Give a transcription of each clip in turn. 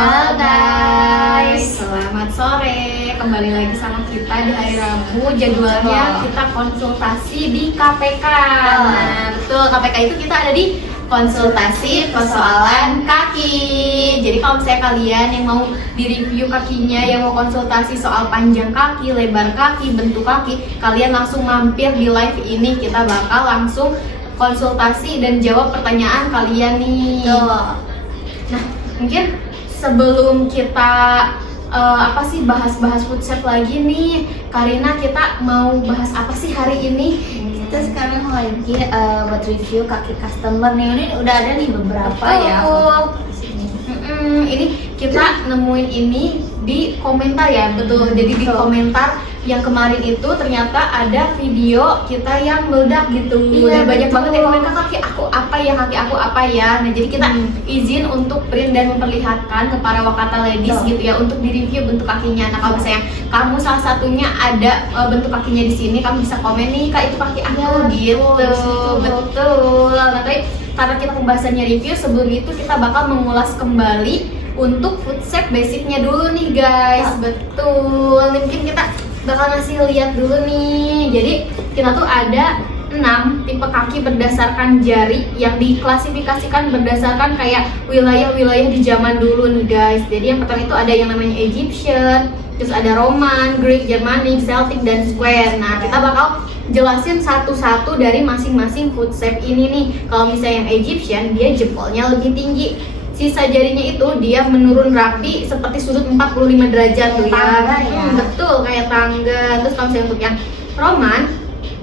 Halo guys, selamat sore. Kembali lagi sama kita di hari Rabu. Jadwalnya kita konsultasi di KPK. Nah, betul, KPK itu kita ada di konsultasi persoalan kaki. Jadi kalau misalnya kalian yang mau direview kakinya, yang mau konsultasi soal panjang kaki, lebar kaki, bentuk kaki, kalian langsung mampir di live ini. Kita bakal langsung konsultasi dan jawab pertanyaan kalian nih. Nah, mungkin sebelum kita bahas-bahas food chef lagi nih, Karina, kita mau bahas apa sih hari ini? Kita sekarang lagi buat review kaki customer nih. Ini udah ada nih beberapa ya. Ini kita nemuin ini di komentar ya, betul. Jadi di komentar yang kemarin itu ternyata ada video kita yang meledak gitu. Iya, banyak betul. banget yang komentar kaki aku apa ya. Nah, jadi kita izin untuk print dan memperlihatkan ke para Wakata ladies gitu ya, untuk di-review bentuk kakinya. Nah, kalau misalnya kamu salah satunya ada bentuk kakinya di sini, kamu bisa komen nih, Kak, itu kaki aku gitu. Betul. Nah, tapi karena kita pembahasannya review, sebelum itu kita bakal mengulas kembali untuk food chef basicnya dulu nih guys. Betul. Mungkin kita bakal ngasih lihat dulu nih. Jadi kita tuh ada 6 tipe kaki berdasarkan jari yang diklasifikasikan berdasarkan kayak wilayah-wilayah di zaman dulu nih guys. Jadi yang pertama itu ada yang namanya Egyptian, terus ada Roman, Greek, Germanic, Celtic, dan Square. Nah, kita bakal jelasin satu-satu dari masing-masing food chef ini nih. Kalau misalnya yang Egyptian, dia jempolnya lebih tinggi. Sisa jarinya itu dia menurun rapi seperti sudut 45 derajat tuh ya. Betul, kayak tangga. Terus kalau misalnya untuk yang Roman,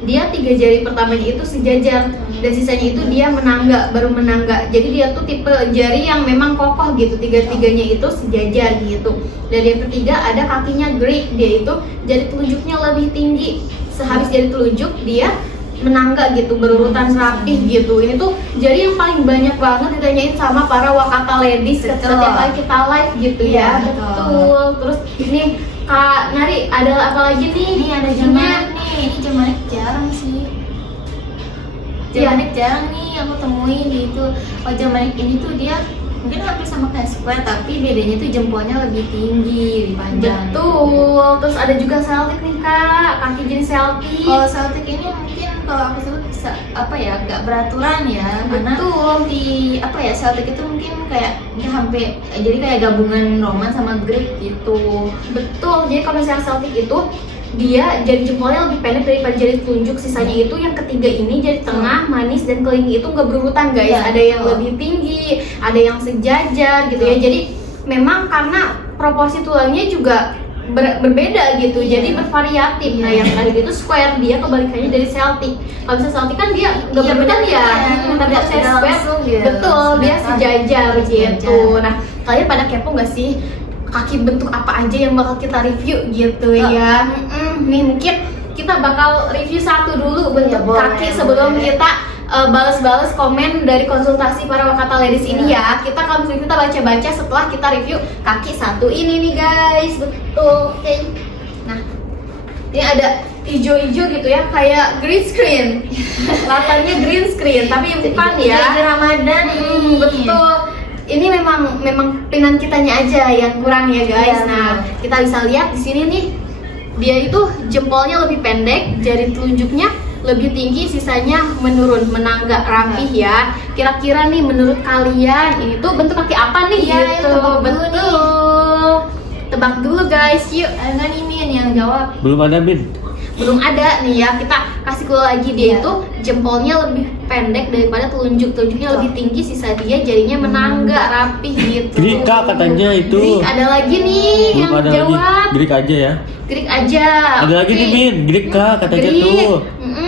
dia 3 jari pertamanya itu sejajar dan sisanya itu dia menangga, baru menangga. Jadi dia tuh tipe jari yang memang kokoh gitu, tiga-tiganya itu sejajar gitu. Dan yang ketiga ada kakinya Greek, dia itu jari telunjuknya lebih tinggi. Sehabis jari telunjuk dia menangga gitu, berurutan rapih gitu. Ini tuh jari yang paling banyak banget ditanyain sama para Wakata ladies setiap kali kita live gitu ya. Betul. Terus ini Kak Nari, ada apa lagi nih? Ini ada Germanic nih. Ini Germanic jarang sih. Germanic jarang nih aku temuin di itu. Oh, Germanic ini tuh dia mungkin hampir sama kayak Square, tapi bedanya tuh jempolnya lebih tinggi, lebih panjang. Betul. Terus ada juga Celtic nih Kak, kaki jenis Celtic. Kalau Celtic ini mungkin kalau aku sebut agak beraturan ya. Betul. Karena di Celtic itu mungkin kayak hampir jadi kayak gabungan Roman sama Greek gitu. Betul. Jadi kalau misalnya Celtic itu dia jari jempolnya lebih pendek daripada jari telunjuk. Sisanya itu yang ketiga ini jari tengah, manis, dan kelingking itu nggak berurutan guys. Ya, ada yang lebih tinggi, ada yang sejajar gitu ya. Jadi memang karena proporsi tulangnya juga berbeda gitu, jadi bervariatif. Nah, yang tadi itu Square, dia kebalikannya dari Celtic. Kalau misalnya Celtic kan dia nggak berurutan ya, tapi kalau saya Square, betul, dia sejajar gitu. Nah, kalian pada kepo nggak sih kaki bentuk apa aja yang bakal kita review gitu ya? Nih mungkin kita bakal review satu dulu bentuk kaki sebelum kita balas-balas komen dari konsultasi para Wakata ladies ini ya. Kita kalau misalnya kita baca-baca setelah kita review kaki satu ini nih guys. Betul. Oke. Nah, ini ada hijau-hijau gitu ya, kayak green screen. Latarnya green screen, tapi bukan ya. Ramadan ini. Betul. Ini memang pinan kitanya aja yang kurang ya guys. Nah, kita bisa lihat di sini nih, dia itu jempolnya lebih pendek, jari telunjuknya lebih tinggi, sisanya menurun, menangga rapih ya. Kira-kira nih menurut kalian ini tuh bentuk kaki apa nih? Gitu. Betul. Tebak dulu guys, yuk. Ada nih Min yang jawab. Belum ada, Bin. Belum ada nih ya, kita kasih clue lagi. Dia itu jempolnya lebih pendek daripada telunjuknya lebih tinggi, sisa dia jarinya menangga rapih gitu. Greek Kak katanya itu. Greek ada lagi nih Belum yang ada jawab. lagi. Greek aja ya. Greek aja. Ada lagi nih, Bin. Greek Kak katanya Greek. tuh.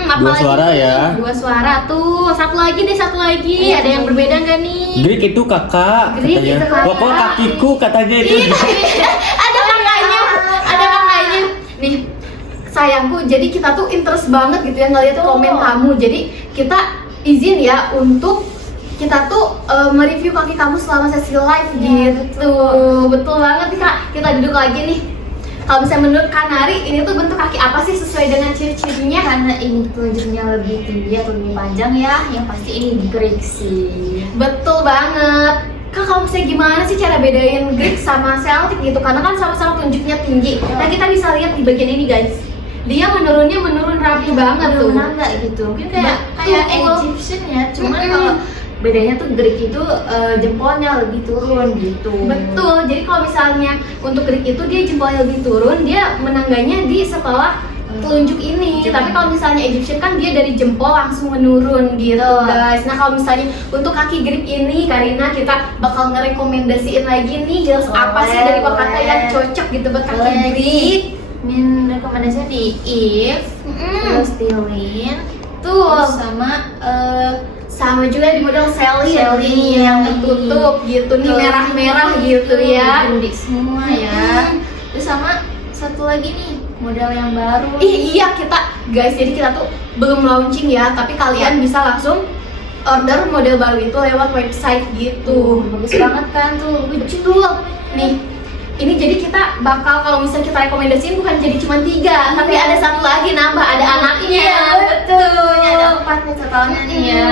Apa Dua lagi? suara ya. Dua suara tuh. Satu lagi deh, satu lagi. Ada yang berbeda nggak nih? Greek itu kakak Greek katanya. itu kakak. Pokoknya kakiku katanya itu. Ada kakaknya, ada kakaknya. Nih, sayangku, jadi kita tuh interest banget gitu ya ngeliat komen kamu. Jadi kita izin ya untuk kita tuh mereview kaki kamu selama sesi live gitu. Betul banget nih Kak. Kita duduk lagi nih. Kalau misalnya menurut Kanari, ini tuh bentuk kaki apa sih sesuai dengan ciri-cirinya? Karena ini telunjuknya lebih tinggi atau lebih panjang ya, yang pasti ini Greek sih. Betul banget. Kak, kalau misalnya gimana sih cara bedain Greek sama Celtic gitu? Karena kan sama-sama tunjuknya tinggi. Nah, kita bisa lihat di bagian ini guys. Dia menurun rapi banget tuh. Nanda gitu. Mungkin kayak Betul. Egyptian ya. Cuman kalau bedanya tuh Greek itu jempolnya lebih turun gitu. Betul. Jadi kalau misalnya untuk Greek itu dia jempolnya lebih turun, dia menangganya di setelah telunjuk ini. Tapi kalau misalnya Egyptian kan dia dari jempol langsung menurun gitu guys. Nah, kalau misalnya untuk kaki Greek ini Karina kita bakal ngerekomendasiin lagi nih heels apa sih dari Wakata yang cocok gitu buat kaki Greek. Min rekomendasinya di Eve, terus di Lin, Tuh, sama sama juga di model Sally Sally yang tertutup gitu nih, merah-merah gitu ya. Unik semua ya. Terus sama satu lagi nih model yang baru. Iya kita guys, jadi kita tuh belum launching ya, tapi kalian bisa langsung order model baru itu lewat website gitu. Bagus banget kan tuh, lucu tuh. Nih, ini jadi kita bakal kalau misalnya kita rekomendasiin bukan jadi cuma 3, tapi ada satu lagi nambah, ada anaknya. Iya, betul. Ada 4 nih totalnya nih ya.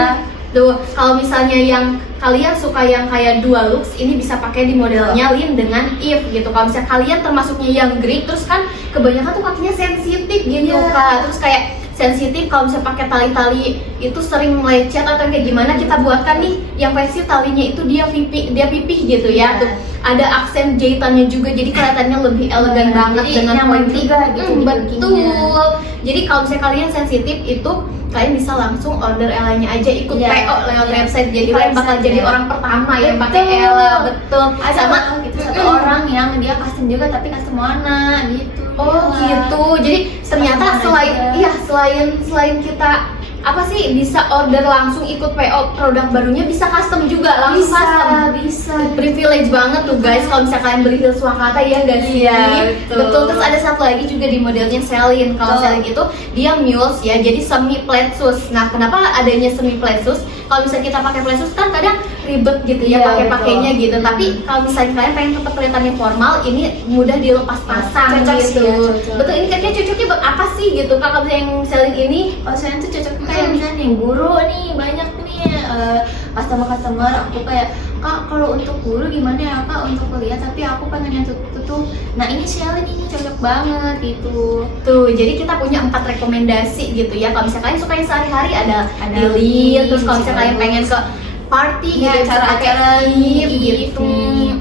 Tuh, kalau misalnya yang kalian suka yang kayak dua looks, ini bisa pakai di modelnya Lin dengan Eve gitu. Kalau misalnya kalian termasuknya yang Greek, terus kan kebanyakan tuh kakinya sensitif gitu Kak. Terus kayak sensitif kalau misalnya pakai tali-tali itu sering melecet atau kayak gimana, kita buatkan nih yang versi talinya itu dia pipih gitu ya. Tuh ada aksen jahitannya juga, jadi kelihatannya lebih elegan banget jadi dengan nyaman pointy. juga gitu di kakinya. Betul. Jadi kalau misalnya kalian sensitif itu kalian bisa langsung order Ella-nya aja, ikut PO lewat website. Jadi kalian bakal jadi orang pertama yang pakai Ella. Betul. Ada Sama gitu satu orang yang dia custom juga tapi custom warna gitu. Oh gitu. Jadi ternyata selain kita apa sih bisa order langsung ikut PO produk barunya, bisa custom juga langsung custom. Bisa. Privilege banget tuh guys kalau misalnya kalian beli heels Wakata ya guys. Iya, betul. Terus ada satu lagi juga di modelnya Celine. Kalau Celine itu dia mules ya, jadi semi flat shoes. Nah, kenapa adanya semi flat shoes? Kalau misalnya kita pakai flat shoes kan kadang ribet gitu ya pakainya gitu. Tapi kalau misalnya kalian pengen tetap kelihatannya formal, ini mudah dilepas pasang Cocok gitu. sih ya, cocok. Betul, ini kayaknya cocoknya buat apa sih gitu Kak? Kalau misalnya yang Celine ini Kalau saya tuh cocok kayak misalnya nih guru nih, banyak nih customer aku kayak, Kak kalau untuk guru gimana ya Kak untuk kuliah, tapi aku pengen yang tuh. Nah ini Shelly ini cocok banget gitu. tuh, jadi kita punya 4 rekomendasi gitu ya. Kalau misalnya kalian suka yang sehari-hari ada Ada Lin, terus kalau Lin, misalnya kalian pengen ke party Ya, gitu, acara-acara Eve Eve gitu. nih.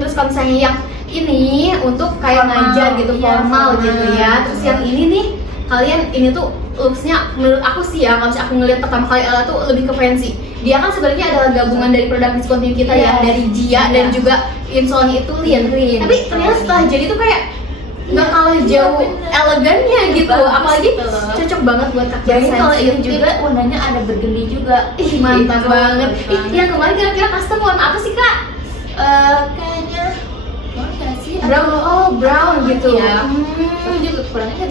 Terus kalau misalnya yang ini untuk kayak Formal, ngajar gitu, iya, formal formal. gitu ya. Terus yang ini nih, kalian ini tuh looksnya menurut aku sih ya, kalau misalnya aku ngeliat pertama kali Ella tuh lebih ke fancy. Dia kan sebenarnya adalah gabungan dari produk diskontinuum kita ya, dari Jia dan juga insolnya itu Lin. Tapi ternyata setelah jadi tuh kayak nggak kalah jauh elegannya gitu, Bagus apalagi gitu loh. cocok banget buat kaki yang Jadi kalau ini sensitif. juga warnanya ada bergeli juga. Ih, mantap Gitu. banget. Yang kemarin kira-kira custom warna apa sih Kak? Kayaknya brown nggak sih? Brown gitu ya. Hmm. Aku juga kurang ingat.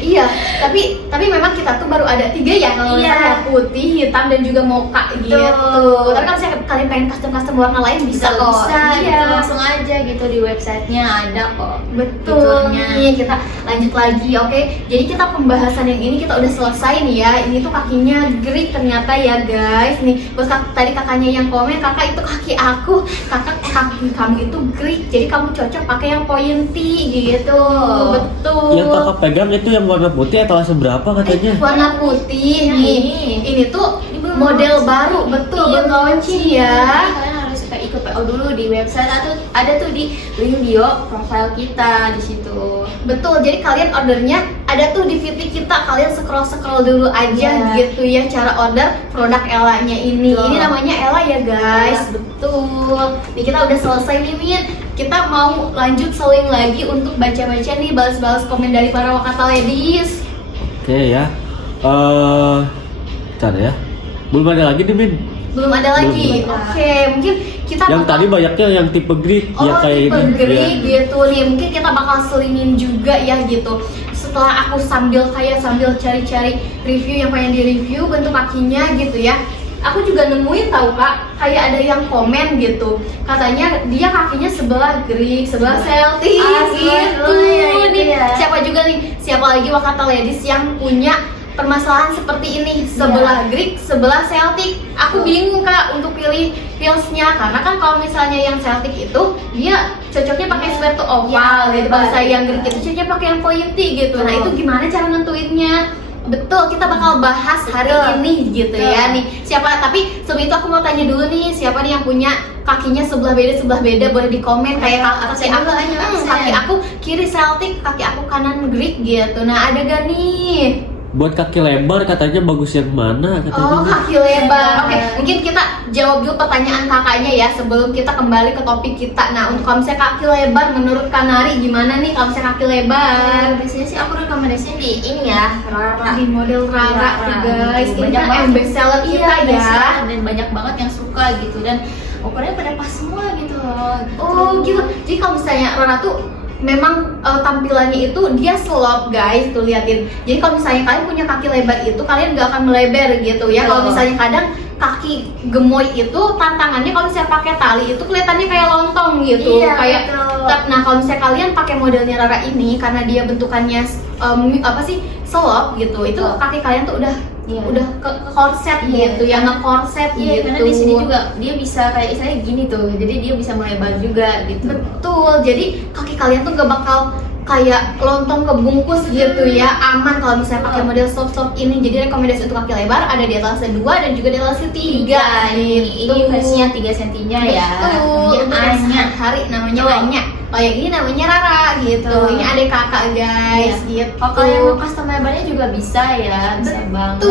Iya, tapi memang kita tuh baru ada 3 ya, kalau Iya. misalnya putih, hitam dan juga mocha gitu. Betul. Tapi kalau misalnya kalian pengen custom warna lain bisa kok. Bisa Iya. gitu, langsung aja gitu di websitenya ada kok. Betul Fiturnya. nih, kita lanjut lagi, oke. Jadi kita pembahasan yang ini kita udah selesai nih ya. Ini tuh kakinya Greek ternyata ya guys. Nih, bos tadi kakaknya yang komen, kakak itu kaki aku, kaki kamu itu Greek. Jadi kamu cocok pakai yang pointy gitu. Betul. Yang kakak pegang itu yang warna putih atau seberapa katanya? Warna putih nih. Ini tuh model baru, betul, Iya, baru launching ya. Kalian harus kayak ikut PO dulu di website atau ada tuh di link bio profile kita di situ. Betul, jadi kalian ordernya ada tuh di VT kita, kalian scroll dulu aja Iya. gitu ya cara order produk Ella-nya ini. Betul. Ini namanya Ella ya guys, Ella. betul. Nih kita udah selesai nih Min. Kita mau lanjut seling lagi untuk baca-baca nih balas-balas komen dari para Wakata ladies. Oke ya. Bentar ya. Belum ada lagi nih Min. Belum ada lagi. Belum. Oke, mungkin kita Yang bakal- tadi banyaknya yang tipe Greek ya kayak tipe ini. Greek Ya. gitu nih. Mungkin kita bakal selingin juga ya gitu. Setelah aku sambil cari-cari review yang pengen di-review bentuk kakinya gitu ya. Aku juga nemuin tahu Kak, kayak ada yang komen gitu. Katanya dia kakinya sebelah Greek, sebelah Celtic Ah, gitu. sebelah ya, itu Nih, ya. siapa lagi Wakata ladies yang punya permasalahan seperti ini, sebelah Greek, sebelah Celtic. Aku bingung Kak untuk pilih heelsnya, karena kan kalau misalnya yang Celtic itu dia cocoknya pakai square to oval gitu. Kalau saya yang Greek itu cocoknya pakai yang pointy gitu. Nah itu gimana cara nentuinnya? Betul, kita bakal bahas hari ini gitu ya nih. Tapi sebelum itu aku mau tanya dulu nih, siapa nih yang punya kakinya sebelah beda boleh di komen kayak kaki aku, kaki aku kiri Celtic, kaki aku kanan Greek gitu. Nah ada gak nih? Buat kaki lebar katanya bagus yang mana katanya? Oh, kaki lebar. Oke, mungkin kita jawab dulu pertanyaan kakaknya ya sebelum kita kembali ke topik kita. Nah, untuk kalau misalnya kaki lebar menurut Kanari gimana nih kalau misalnya kaki lebar? Biasanya sih aku rekomendasiin di ini ya, Rara. Di model Rara tuh guys. Ini Banyak kan banget best seller kita ya. dan banyak banget yang suka gitu, dan ukurannya pada pas semua gitu loh. Oh, gitu. Jadi kalau misalnya Rara tuh memang tampilannya itu dia slope guys, tuh liatin. Jadi kalau misalnya kalian punya kaki lebar itu kalian gak akan melebar gitu ya. Kalau misalnya kadang kaki gemoy itu tantangannya kalau misalnya pakai tali itu kelihatannya kayak lontong gitu. Iya, Kayak betul. nah kalau misalnya kalian pakai modelnya Rara ini karena dia bentukannya slope gitu, itu kaki kalian tuh udah ke korset gitu ya, nge-korset Iya, gitu. karena di sini juga dia bisa kayak misalnya gini tuh, jadi dia bisa melebar juga gitu. Betul, jadi kaki kalian tuh gak bakal kayak lontong kebungkus gitu ya, aman kalau misalnya pakai model slope ini. Jadi rekomendasi untuk kaki lebar ada di etalase 2 dan juga di etalase 3 Ini versinya 3 cm ya. Betul, untuk yang Anya. sehari namanya Anya. Oh yang ini namanya Rara gitu. Betul. Ini adik kakak guys gitu. Oh, kalau yang mau custom lebarnya juga bisa ya, bisa banget.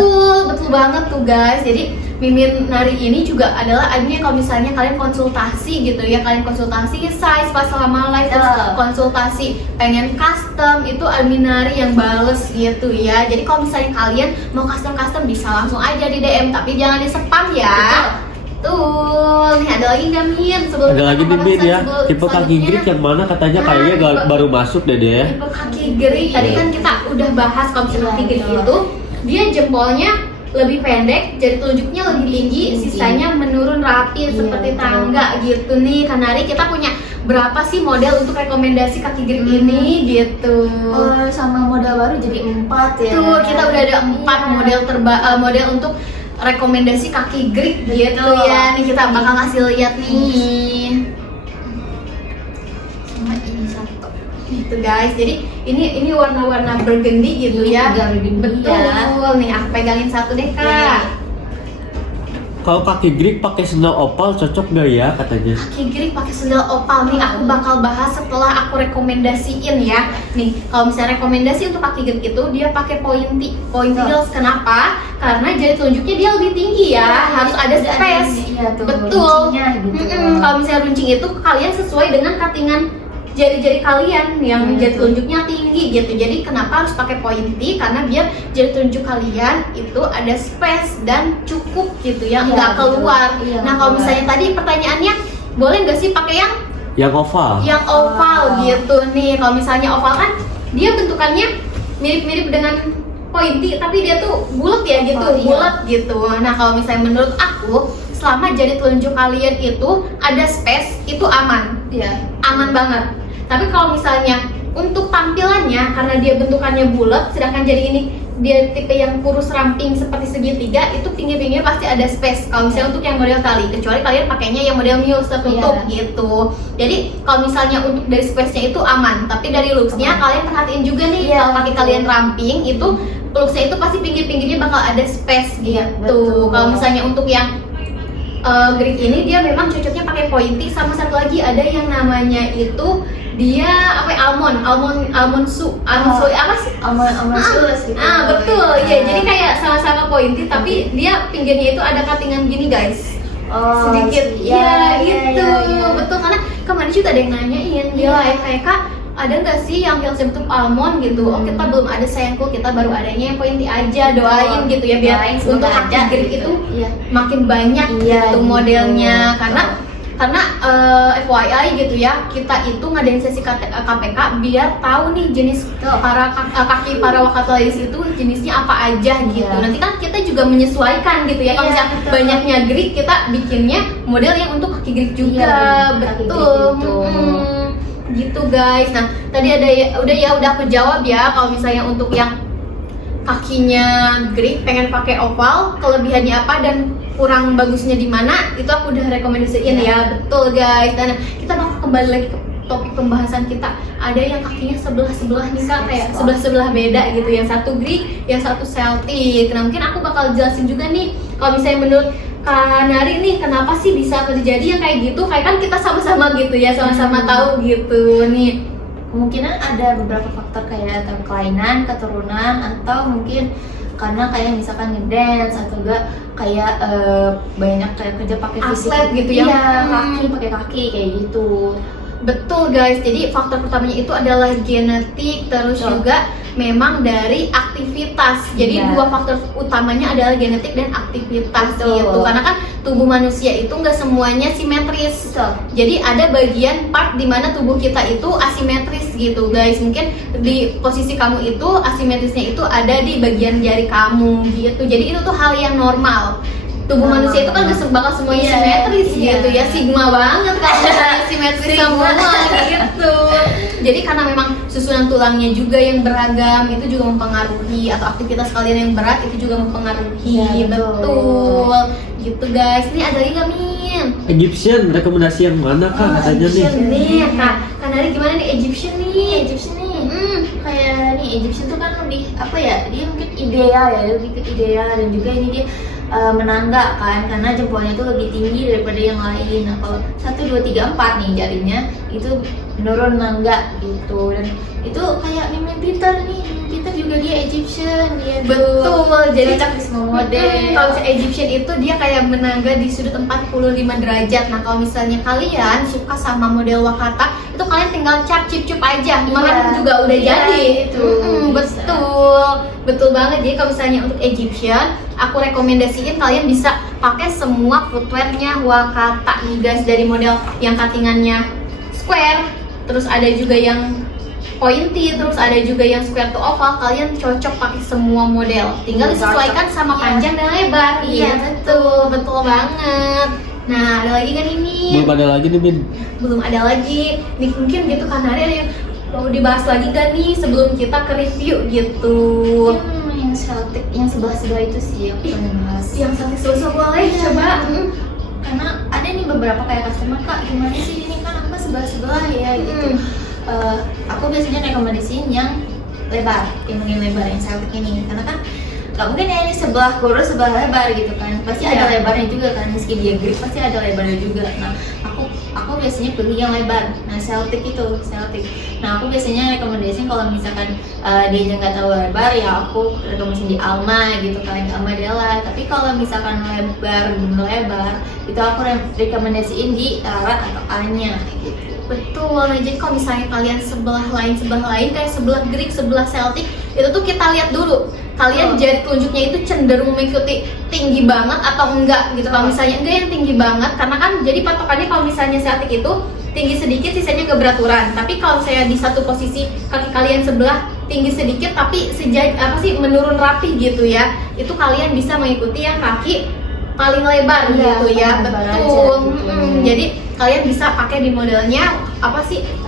Betul banget tuh guys. Jadi Mimin Nari ini juga adalah adanya kalau misalnya kalian konsultasi gitu ya, kalian konsultasi size pas selama live, terus konsultasi pengen custom, itu admin Nari yang bales gitu ya. Jadi kalau misalnya kalian mau custom bisa langsung aja di DM, tapi jangan di spam ya. Tuh, nih ada lagi nggak Min? Ada lagi nih Min ya, tipe kaki Greek yang mana katanya kayaknya baru masuk deh deh. Tipe kaki Greek, tadi kan kita udah bahas kalau misalnya kaki Greek itu dia jempolnya lebih pendek, jari telunjuknya lebih tinggi, sisanya menurun rapi seperti tangga gitu nih. Kanari kita punya berapa sih model untuk rekomendasi kaki Greek ini gitu? Sama model baru jadi 4 ya. Tuh, kita udah ada 4 model untuk rekomendasi kaki Greek gitu ya. Nih kita bakal kasih lihat nih. Sama ini satu. Gitu guys. Jadi ini warna-warna burgundy gitu ya. Betul. Nih aku pegangin satu deh Kak. Kalau kaki Greek pakai sandal opal cocok gak ya katanya? Kaki Greek pakai sandal opal nih aku bakal bahas setelah aku rekomendasiin ya. Nih kalau misalnya rekomendasi untuk kaki Greek itu dia pakai pointy heels. Kenapa? Karena jari telunjuknya dia lebih tinggi ya, harus ada space. Betul. Kalau misalnya runcing itu kalian sesuai dengan cuttingan jari-jari kalian yang jari telunjuknya tinggi gitu. Jadi kenapa harus pakai pointy? Karena biar jari telunjuk kalian itu ada space dan cukup gitu ya, nggak keluar. Nah kalau misalnya tadi pertanyaannya boleh nggak sih pakai yang oval? Yang oval gitu nih. Kalau misalnya oval kan dia bentukannya mirip-mirip dengan pointy, tapi dia tuh bulat ya gitu, bulat gitu. Nah kalau misalnya menurut aku selama jari telunjuk kalian itu ada space itu aman, aman banget. Tapi kalau misalnya untuk tampilannya karena dia bentukannya bulat, sedangkan jari ini dia tipe yang kurus ramping seperti segitiga, itu pinggir-pinggirnya pasti ada space. Kalau misalnya untuk yang model tali, kecuali kalian pakainya yang model mule tertutup gitu. Jadi kalau misalnya untuk dari space-nya itu aman, tapi dari looks-nya kalian perhatiin juga nih kalau kaki kalian ramping itu looks-nya itu pasti pinggir-pinggirnya bakal ada space gitu. Kalau misalnya untuk yang Greek ini dia memang cocoknya pakai pointy, sama satu lagi ada yang namanya itu dia apa ya, almond shoe apa sih? Almond shoes gitu. Betul ya. Jadi kayak sama-sama pointy tapi dia pinggirnya itu ada cuttingan gini guys. Sedikit. Gitu. Betul, karena kemarin juga ada yang nanyain dia live kayak Kak, ada nggak sih yang heels bentuk almond gitu? Oh kita belum ada sayangku, kita baru adanya yang pointy aja. Doain gitu ya biar untuk kaki Greek itu makin banyak gitu modelnya. Karena FYI gitu ya, kita itu ngadain sesi KPK biar tahu nih jenis kaki para wakatolis itu jenisnya apa aja gitu. Nanti kan kita juga menyesuaikan gitu ya. Kalau misalnya banyaknya Greek, kita bikinnya model yang untuk kaki Greek juga. Betul. Gitu guys. Nah tadi ada udah aku jawab ya. Kalau misalnya untuk yang kakinya Greek, pengen pakai oval, kelebihannya apa dan kurang bagusnya di mana, itu aku udah rekomendasiin ya. Betul guys. Dan kita bakal kembali lagi ke topik pembahasan kita. Ada yang kakinya sebelah nih Kak, kayak sebelah beda gitu. Yang satu Greek, yang satu Celtic. Nah mungkin aku bakal jelasin juga nih, kalau misalnya menurut Kak Nari nih, kenapa sih bisa terjadi yang kayak gitu? Kayak kan kita sama-sama gitu ya, sama-sama tahu gitu nih. Kemungkinan ada beberapa faktor kayak kelainan, keturunan, atau mungkin karena kayak misalkan ngedance atau enggak kayak banyak kayak kerja pakai fisik Atlet gitu ya. Iya, kaki pakai kaki kayak gitu. Betul guys, jadi faktor pertamanya itu adalah genetik, terus Betul. juga memang dari aktivitas. Jadi Iya. dua faktor utamanya adalah genetik dan aktivitas Betul. gitu. Karena kan tubuh manusia itu nggak semuanya simetris. Betul. Jadi ada bagian part di mana tubuh kita itu asimetris gitu guys. Mungkin di posisi kamu itu asimetrisnya itu ada di bagian jari kamu gitu. Jadi itu tuh hal yang normal. Tubuh manusia itu kan gak bakal semuanya Iya, simetris iya. gitu ya, sigma banget kan simetris semua gitu. Jadi karena memang susunan tulangnya juga yang beragam itu juga mempengaruhi, atau aktivitas kalian yang berat itu juga mempengaruhi. Iya, betul. Betul gitu guys. Nih ada lagi nggak Min? Egyptian rekomendasi yang mana Kak katanya nih? Egyptian nih Kak Nari gimana nih Egyptian nih? Egyptian nih, kayak nih Egyptian tuh kan lebih apa ya? Dia mungkin ideal ya, lebih ke ideal, dan juga ini dia menangga kan, karena jempolnya tuh lebih tinggi daripada yang lain. Nah kalau 1, 2, 3, 4 nih jarinya itu menurun nangga gitu, dan itu kayak Mimin Peter nih. Mimin Peter juga dia Egyptian, dia Betul, jadi cocok di semua model. Kalau misalnya Egyptian itu dia kayak menangga di sudut 45 derajat. Nah kalau misalnya kalian suka sama model Wakata, itu kalian tinggal cap cip aja, malah juga udah Iya, jadi. itu bisa. Betul banget. Jadi kalau misalnya untuk Egyptian, aku rekomendasiin kalian bisa pakai semua footwearnya Wakata nih guys, dari model yang cuttingannya square, terus ada juga yang pointy, terus ada juga yang square to oval. Kalian cocok pakai semua model, tinggal disesuaikan sama Iya. panjang dan lebar. Iya, betul banget. Nah ada lagi kan ini? Belum ada lagi nih Min. Belum ada lagi nih, mungkin gitu kan ada yang mau dibahas lagi gak nih sebelum kita ke review gitu? Yang Celtic yang sebelah itu sih yang pengen bahas. Yang Celtic Soso boleh Iya. coba. Karena ada nih beberapa kayak customer, Kak gimana sih ini kan aku sebelah ya gitu. Aku biasanya rekomendasiin yang lebar, yang lebar yang Celtic ini, karena kan nggak mungkin ya ini sebelah kurus sebelah lebar gitu kan, pasti ada Iya. lebarnya juga kan, meski dia Greek pasti ada lebarnya juga. Nah aku biasanya pilih yang lebar. Nah Celtic. Nah aku biasanya rekomendasiin kalau misalkan dia aja nggak tahu lebar, ya aku rekomendasiin di Alma gitu kan, Alma Della. Tapi kalau misalkan lebar itu aku rekomendasiin di Rara atau Anya gitu. Betul. Nah jadi kalau misalnya kalian sebelah lain kayak sebelah Greek, sebelah Celtic, itu tuh kita lihat dulu kalian jari telunjuknya itu cenderung mengikuti tinggi banget atau enggak gitu. Kalau misalnya enggak yang tinggi banget, karena kan jadi patokannya kalau misalnya Celtic itu tinggi sedikit sisanya keberaturan. Tapi kalau saya di satu posisi kaki kalian sebelah tinggi sedikit tapi menurun rapi gitu ya, itu kalian bisa mengikuti yang kaki paling lebar Iya, gitu ya. lebar aja Betul. gitu. Jadi kalian bisa pakai di modelnya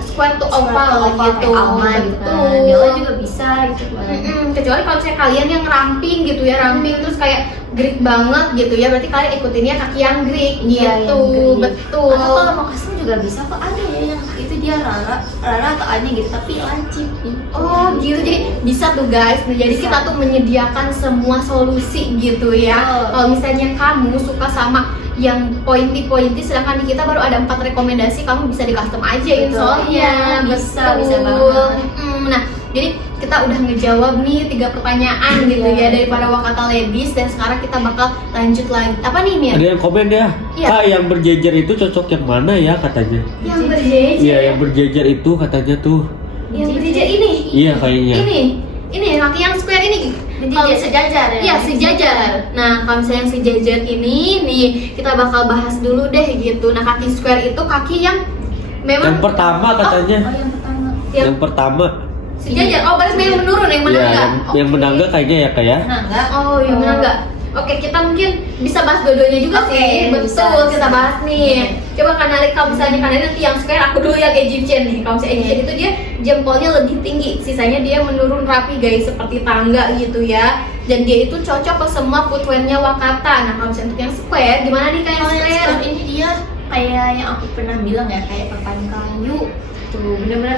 square to oval gitu. Alma gitu kan, Della juga bisa gitu kan. Kecuali kalau misalnya kalian yang ramping gitu ya, ramping terus kayak Greek banget gitu ya, berarti kalian ikutinnya kaki yang Greek Iya, gitu. yang Greek. Betul. Atau kalau mau custom juga bisa kok, ada ya yang itu dia Rara atau Anya gitu tapi lancip gitu. Oh gitu, jadi bisa tuh guys. Nah, jadi Bisa. kita tuh menyediakan semua solusi gitu ya. Oh. Kalau misalnya kamu suka sama yang pointy, sedangkan di kita baru ada 4 rekomendasi, kamu bisa di custom ajain Betul. soalnya. Iya, bisa Betul. banget. Nah, jadi kita udah ngejawab nih 3 pertanyaan gitu Iya. ya dari para Wakata Ladies, dan sekarang kita bakal lanjut lagi. Apa nih Mir? Ada yang komen ya, Iya. Kak yang berjejer itu cocok yang mana ya katanya? Yang berjejer. Iya yang berjejer itu katanya tuh. Yang berjejer ini. Iya kayaknya. Ini kaki yang square ini. Jadi sejajar ya? Iya, sejajar. Nah, kalau misalnya yang sejajar ini nih, kita bakal bahas dulu deh gitu. Nah, kaki square itu kaki yang memang Yang pertama katanya. Oh yang pertama. Yang pertama. sejajar. Oh, berarti yang menurun, yang menangga. Iya, yang menangga kayaknya ya Kak ya. Nah enggak. Oh, yang menangga. Oke, kita mungkin bisa bahas dua-duanya juga Oke, sih. bisa. Betul, kita bahas nih. Coba Kanari, kalau misalnya Kanari nanti yang square, aku dulu yang Egyptian nih. Kalau misalnya Egyptian itu dia jempolnya lebih tinggi, sisanya dia menurun rapi guys, seperti tangga gitu ya. Dan dia itu cocok ke semua footwear-nya Wakata. Nah, kalau misalnya untuk yang square, gimana nih kayak Kalau yang square? sekarang ini dia kayak yang aku pernah bilang ya, kayak papan kayu tuh, bener-bener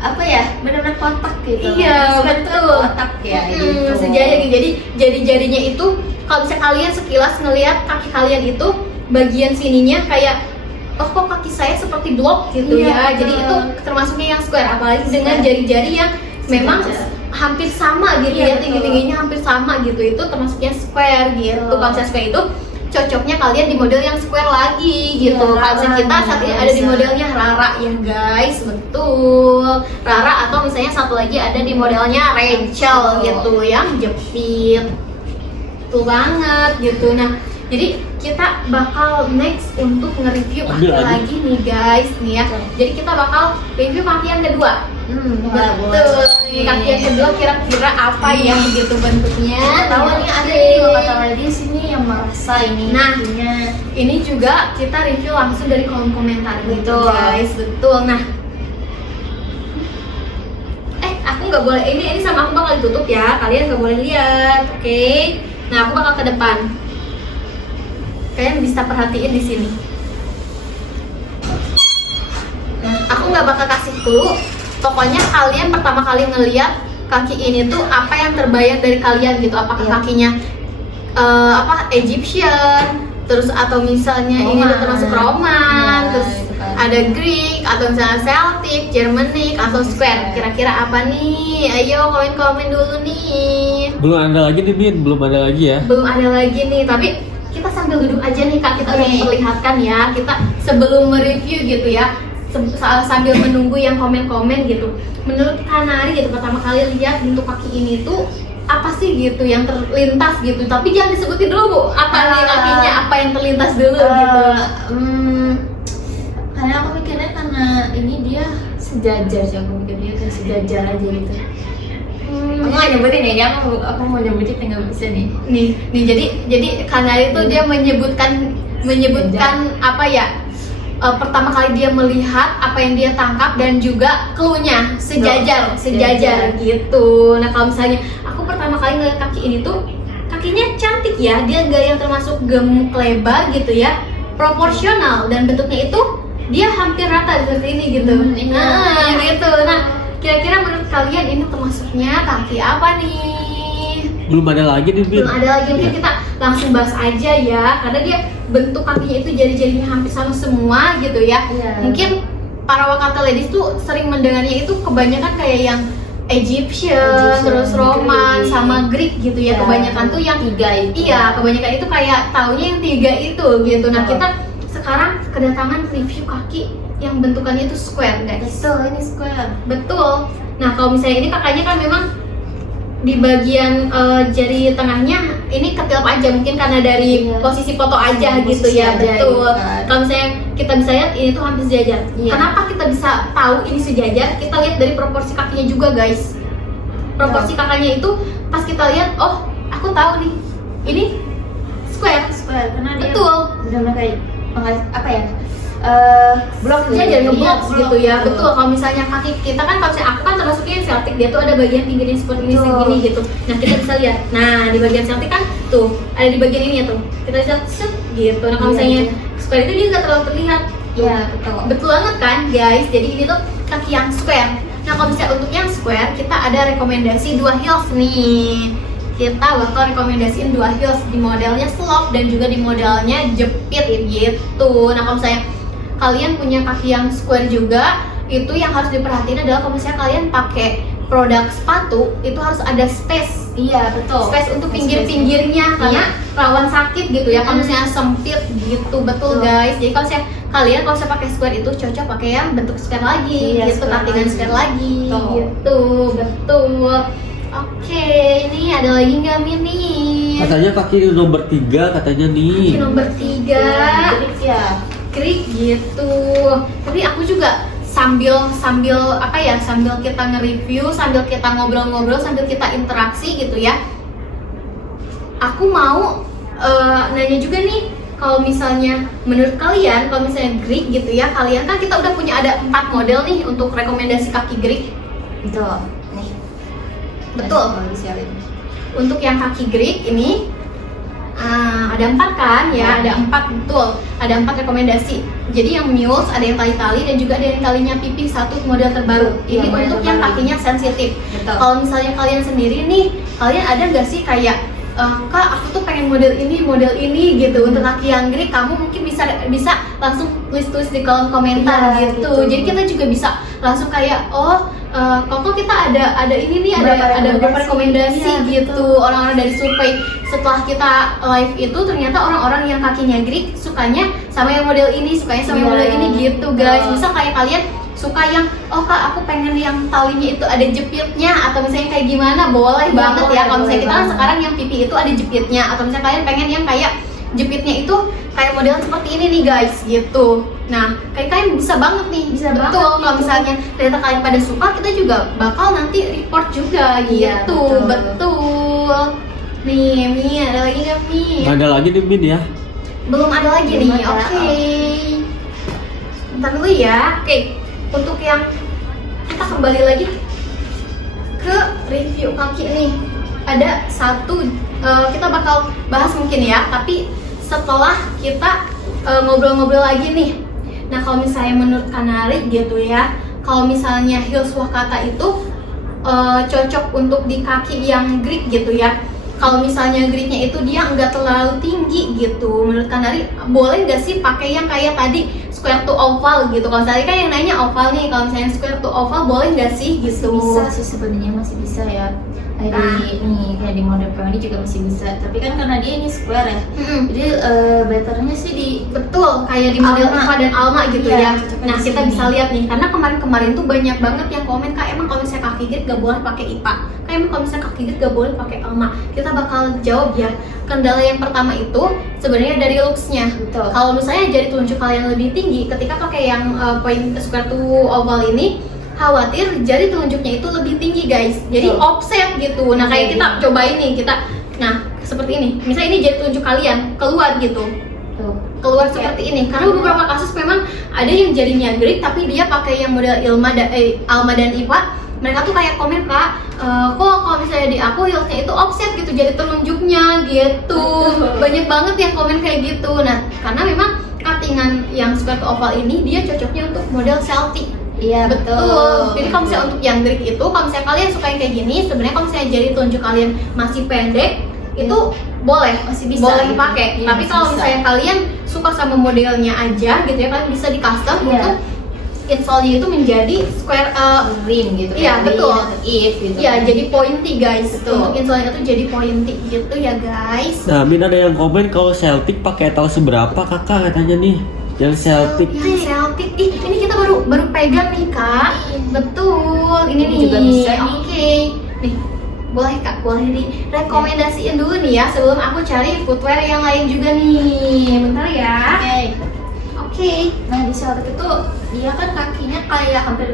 apa ya, bener-bener kotak gitu. Iya, Sekarang itu kan betul. kotak ya gitu. Sejajar gitu. Jadi jari-jarinya itu kalau misalnya kalian sekilas ngelihat kaki kalian itu bagian sininya kayak oh kok kaki saya seperti blok gitu Iya, ya. Jadi betul. itu termasuknya yang square, apalagi dengan Square. jari-jari yang memang Sejajar. hampir sama gitu Iya, ya, betul. tinggi-tingginya hampir sama gitu. Itu termasuknya square gitu. Betul. Kalau misalnya square itu cocoknya kalian di model yang square lagi gitu. Iya, Kalau misalnya kita Rara, saat ini bisa. ada di modelnya Rara ya guys, betul. Rara atau misalnya satu lagi ada di modelnya Rachel Betul. gitu yang jepit. Betul banget gitu. Nah, jadi kita bakal next untuk nge-review kaki Ambil aja. lagi nih guys nih ya. Betul. Jadi kita bakal review kaki yang kedua. Wah, Betul. Kaki yang kedua kira-kira apa ya gitu bentuknya? Tahu nih ada nih Wakata Ladies ini yang merasa ini Nah. kakinya. Ini juga kita review langsung dari kolom komentar gitu Betul. guys, betul. Nah, aku nggak boleh ini sama aku bakal ditutup ya, kalian nggak boleh lihat, oke? Nah, aku bakal ke depan. Kalian bisa perhatiin di sini. Nah, aku nggak bakal kasih clue. Pokoknya kalian pertama kali ngeliat kaki ini tuh apa yang terbayang dari kalian gitu? Apakah Iya. kakinya Egyptian, terus atau misalnya ini udah termasuk Roman, Iya, terus itu kan. ada Greek atau misalnya Celtic, Germanic atau Square. Kira-kira apa nih? Ayo komen-komen dulu nih. Belum ada lagi nih Min, belum ada lagi ya. Belum ada lagi nih, tapi kita sambil duduk aja nih Kak, kita udah Oke. memperlihatkan ya. Kita sebelum mereview gitu ya, sambil menunggu yang komen-komen gitu. Menurut Kanari gitu, pertama kali lihat bentuk kaki ini tuh apa sih gitu yang terlintas gitu, tapi jangan disebutin dulu Bu, apa nih kakinya, apa yang terlintas dulu gitu. Karena aku mikirnya karena ini dia sejajar sih, aku mikir dia kayak sejajar aja gitu. Aku nggak nyebutin ya, dia aku mau nyebutin nggak bisa nih. Nih jadi Kanari tuh dia menyebutkan apa ya? Pertama kali dia melihat apa yang dia tangkap dan juga clue-nya sejajar Sejajar. gitu. Nah, kalau misalnya aku pertama kali ngeliat kaki ini tuh kakinya cantik ya, dia nggak yang termasuk gemuk lebar gitu ya, proporsional dan bentuknya itu dia hampir rata seperti ini gitu. Iya. Nah, gitu. Nah, kira-kira menurut kalian ini termasuknya kaki apa nih? Belum ada lagi nih Min. Belum ada lagi, mungkin kita langsung bahas aja ya, karena dia bentuk kakinya itu jari-jarinya hampir sama semua gitu ya. Iya. Mungkin para Wakata Ladies tuh sering mendengarnya itu kebanyakan kayak yang Egyptian, terus Roman, Greek. sama Greek gitu ya. Iya, Kebanyakan tuh yang tiga itu. Iya, kebanyakan itu kayak taunya yang tiga itu gitu. Nah, Betul. kita sekarang kedatangan review kaki yang bentukannya itu square guys. Betul, ini square. Betul. Nah, kalau misalnya ini kakaknya kan memang di bagian jari tengahnya ini ketilap aja, mungkin karena dari Iya. posisi foto aja Posisi gitu ya. aja Betul. gitu kan. Kalau misalnya kita bisa lihat ini tuh hampir sejajar. Iya. Kenapa kita bisa tahu ini sejajar? Kita lihat dari proporsi kakinya juga guys. Proporsi kakaknya itu pas kita lihat, oh aku tahu nih, ini square. Square karena dia Betul. benar-benar kayak apa ya? Blok Dia jadi ngeblok Iya, gitu ya. blok. Betul. Kalau misalnya kaki kita kan, kalau misalnya aku kan termasuknya yang Celtic, dia tuh ada bagian pinggirnya seperti ini Betul. segini gitu. Nah, kita bisa lihat. Nah, di bagian Celtic kan tuh ada di bagian ini ya tuh. Kita bisa set gitu. Nah, kalau Iya, misalnya iya. square itu dia nggak terlalu terlihat. Iya, betul. Betul banget kan, guys. Jadi ini tuh kaki yang square. Nah, kalau misalnya untuk yang square, kita ada rekomendasi 2 heels nih. Kita bakal rekomendasiin 2 heels di modelnya slop dan juga di modelnya jepit gitu. Nah, kalau misalnya kalian punya kaki yang square juga, itu yang harus diperhatiin adalah kalau misalnya kalian pakai produk sepatu, itu harus ada space. Iya, betul. Space untuk pinggir-pinggirnya karena rawan sakit gitu ya kalau misalnya sempit gitu. Betul Betul. guys. Jadi kalau misalnya kalian kalau misalnya pakai square itu cocok pakai yang bentuk square lagi Iya, gitu, square katingan lagi. square lagi Betul. gitu. Betul. Oke, ini ada lagi nggak Mini? Katanya kaki nomor 3 katanya nih. Kaki nomor 3 ya. Krik gitu. Tapi aku juga sambil apa ya, sambil kita nge-review, sambil kita ngobrol-ngobrol, sambil kita interaksi gitu ya, aku mau nanya juga nih, kalau misalnya menurut kalian, kalau misalnya Greek gitu ya, kalian kan kita udah punya ada 4 model nih untuk rekomendasi kaki Greek. Betul. Nih. Betul. Kalau disiapin. Untuk yang kaki Greek ini ada 4 kan ya, ada 4 betul, ada 4 rekomendasi. Jadi yang mules, ada yang tali-tali dan juga ada yang talinya pipih, satu model terbaru. Ini Yang model untuk yang terbaru. kakinya sensitif. Betul. Kalau misalnya kalian sendiri nih, kalian ada nggak sih kayak Kak, aku tuh pengen model ini gitu untuk kaki yang Greek. Kamu mungkin bisa langsung tulis di kolom komentar Iya, gitu. gitu. Jadi kita juga bisa langsung kayak kok kita ada ini nih, Berapa ada beberapa rekomendasi. rekomendasi Iya, gitu. Orang-orang dari survei setelah kita live itu ternyata orang-orang yang kakinya Greek sukanya sama yang model ini, sukanya sama yang Iya. model ini gitu guys. Oh. Misal kayak kalian suka yang Kak, aku pengen yang talinya itu ada jepitnya, atau misalnya kayak gimana, boleh Iya, banget boleh, ya. Kalau misalnya boleh kita kan banget. sekarang yang pipi itu ada jepitnya, atau misalnya kalian pengen yang kayak jepitnya itu kayak model seperti ini nih guys gitu. Nah, kayak kalian bisa banget nih, Bisa betul. banget Kalau gitu. misalnya ternyata kalian pada suka, kita juga bakal nanti report juga Iya, gitu. betul. Nih, Mi, ada lagi nggak Mi? Ada lagi nih Min ya. Belum ada lagi Belum nih, ada. oke. Bentar dulu ya. Oke, untuk yang kita kembali lagi ke review kaki nih. Ada satu kita bakal bahas mungkin ya, tapi setelah kita ngobrol-ngobrol lagi nih. Nah, kalau misalnya menurut Kanari gitu ya, kalau misalnya heels Wakata itu cocok untuk di kaki yang Greek gitu ya. Kalau misalnya Greeknya itu dia nggak terlalu tinggi gitu, menurut Kanari boleh nggak sih pakai yang kayak tadi square to oval gitu? Kalau tadi kan yang nanya oval nih, kalau misalnya square to oval boleh nggak sih gitu? Bisa sih sebenarnya, masih bisa ya. Kayak kayak di model Pro ini juga masih bisa. Tapi kan karena dia ini square ya, Mm-mm. jadi betternya sih di Betul, kayak di model Alma. Iva dan Alma gitu ya. Iya, cocok Nah, di kita sini. bisa lihat nih, karena kemarin-kemarin tuh banyak banget yang komen, Kak, emang kalau misalnya kaki Greek gak boleh pakai Iva. Kak, emang kalau misalnya kaki Greek gak boleh pakai Alma. Kita bakal jawab ya. Kendala yang pertama itu sebenarnya dari looks-nya. Betul. Kalau misalnya jari telunjuk kalian lebih tinggi, ketika pakai yang point square to oval ini, khawatir jari telunjuknya itu lebih tinggi guys, jadi Betul. offset gitu. Nah, kayak kita cobain nih, nah seperti ini, misalnya ini jari telunjuk kalian keluar gitu, Tuh. keluar seperti ini. Karena beberapa kasus memang ada yang jarinya Greek tapi dia pakai yang model Alma dan Iva. Mereka tuh kayak komen, Kak, kok kalau misalnya di aku heelsnya itu offset gitu jari telunjuknya gitu. Banyak banget yang komen kayak gitu. Nah, karena memang cuttingan yang square to oval ini dia cocoknya untuk model Celtic. Iya, Betul. Jadi kalau misalnya untuk yang Greek itu, kalau misalnya kalian suka yang kayak gini, sebenarnya kalau misalnya jari telunjuk kalian masih pendek, itu boleh, Masih bisa boleh gitu. dipakai. Iya, Tapi masih kalau bisa. misalnya kalian suka sama modelnya aja gitu ya, kalian bisa di custom Iya. untuk insole-nya itu menjadi square. Rim gitu. Iya, Rim betul. atau if gitu. Ya, jadi pointy guys. Betul. Untuk insole-nya itu jadi pointy gitu ya guys. Nah, Min ada yang komen kalau Celtic pakai etal seberapa kakak katanya nih. Yang Celtic. Yang Celtic, ini kita baru pegang nih kak. Betul, ini Ini nih. juga bisa nih. Oke, nih boleh kak, boleh direkomendasiin dulu nih ya sebelum aku cari footwear yang lain juga nih. Bentar ya. Oke. Oke. Nah, di Celtic itu dia kan kakinya kayak hampir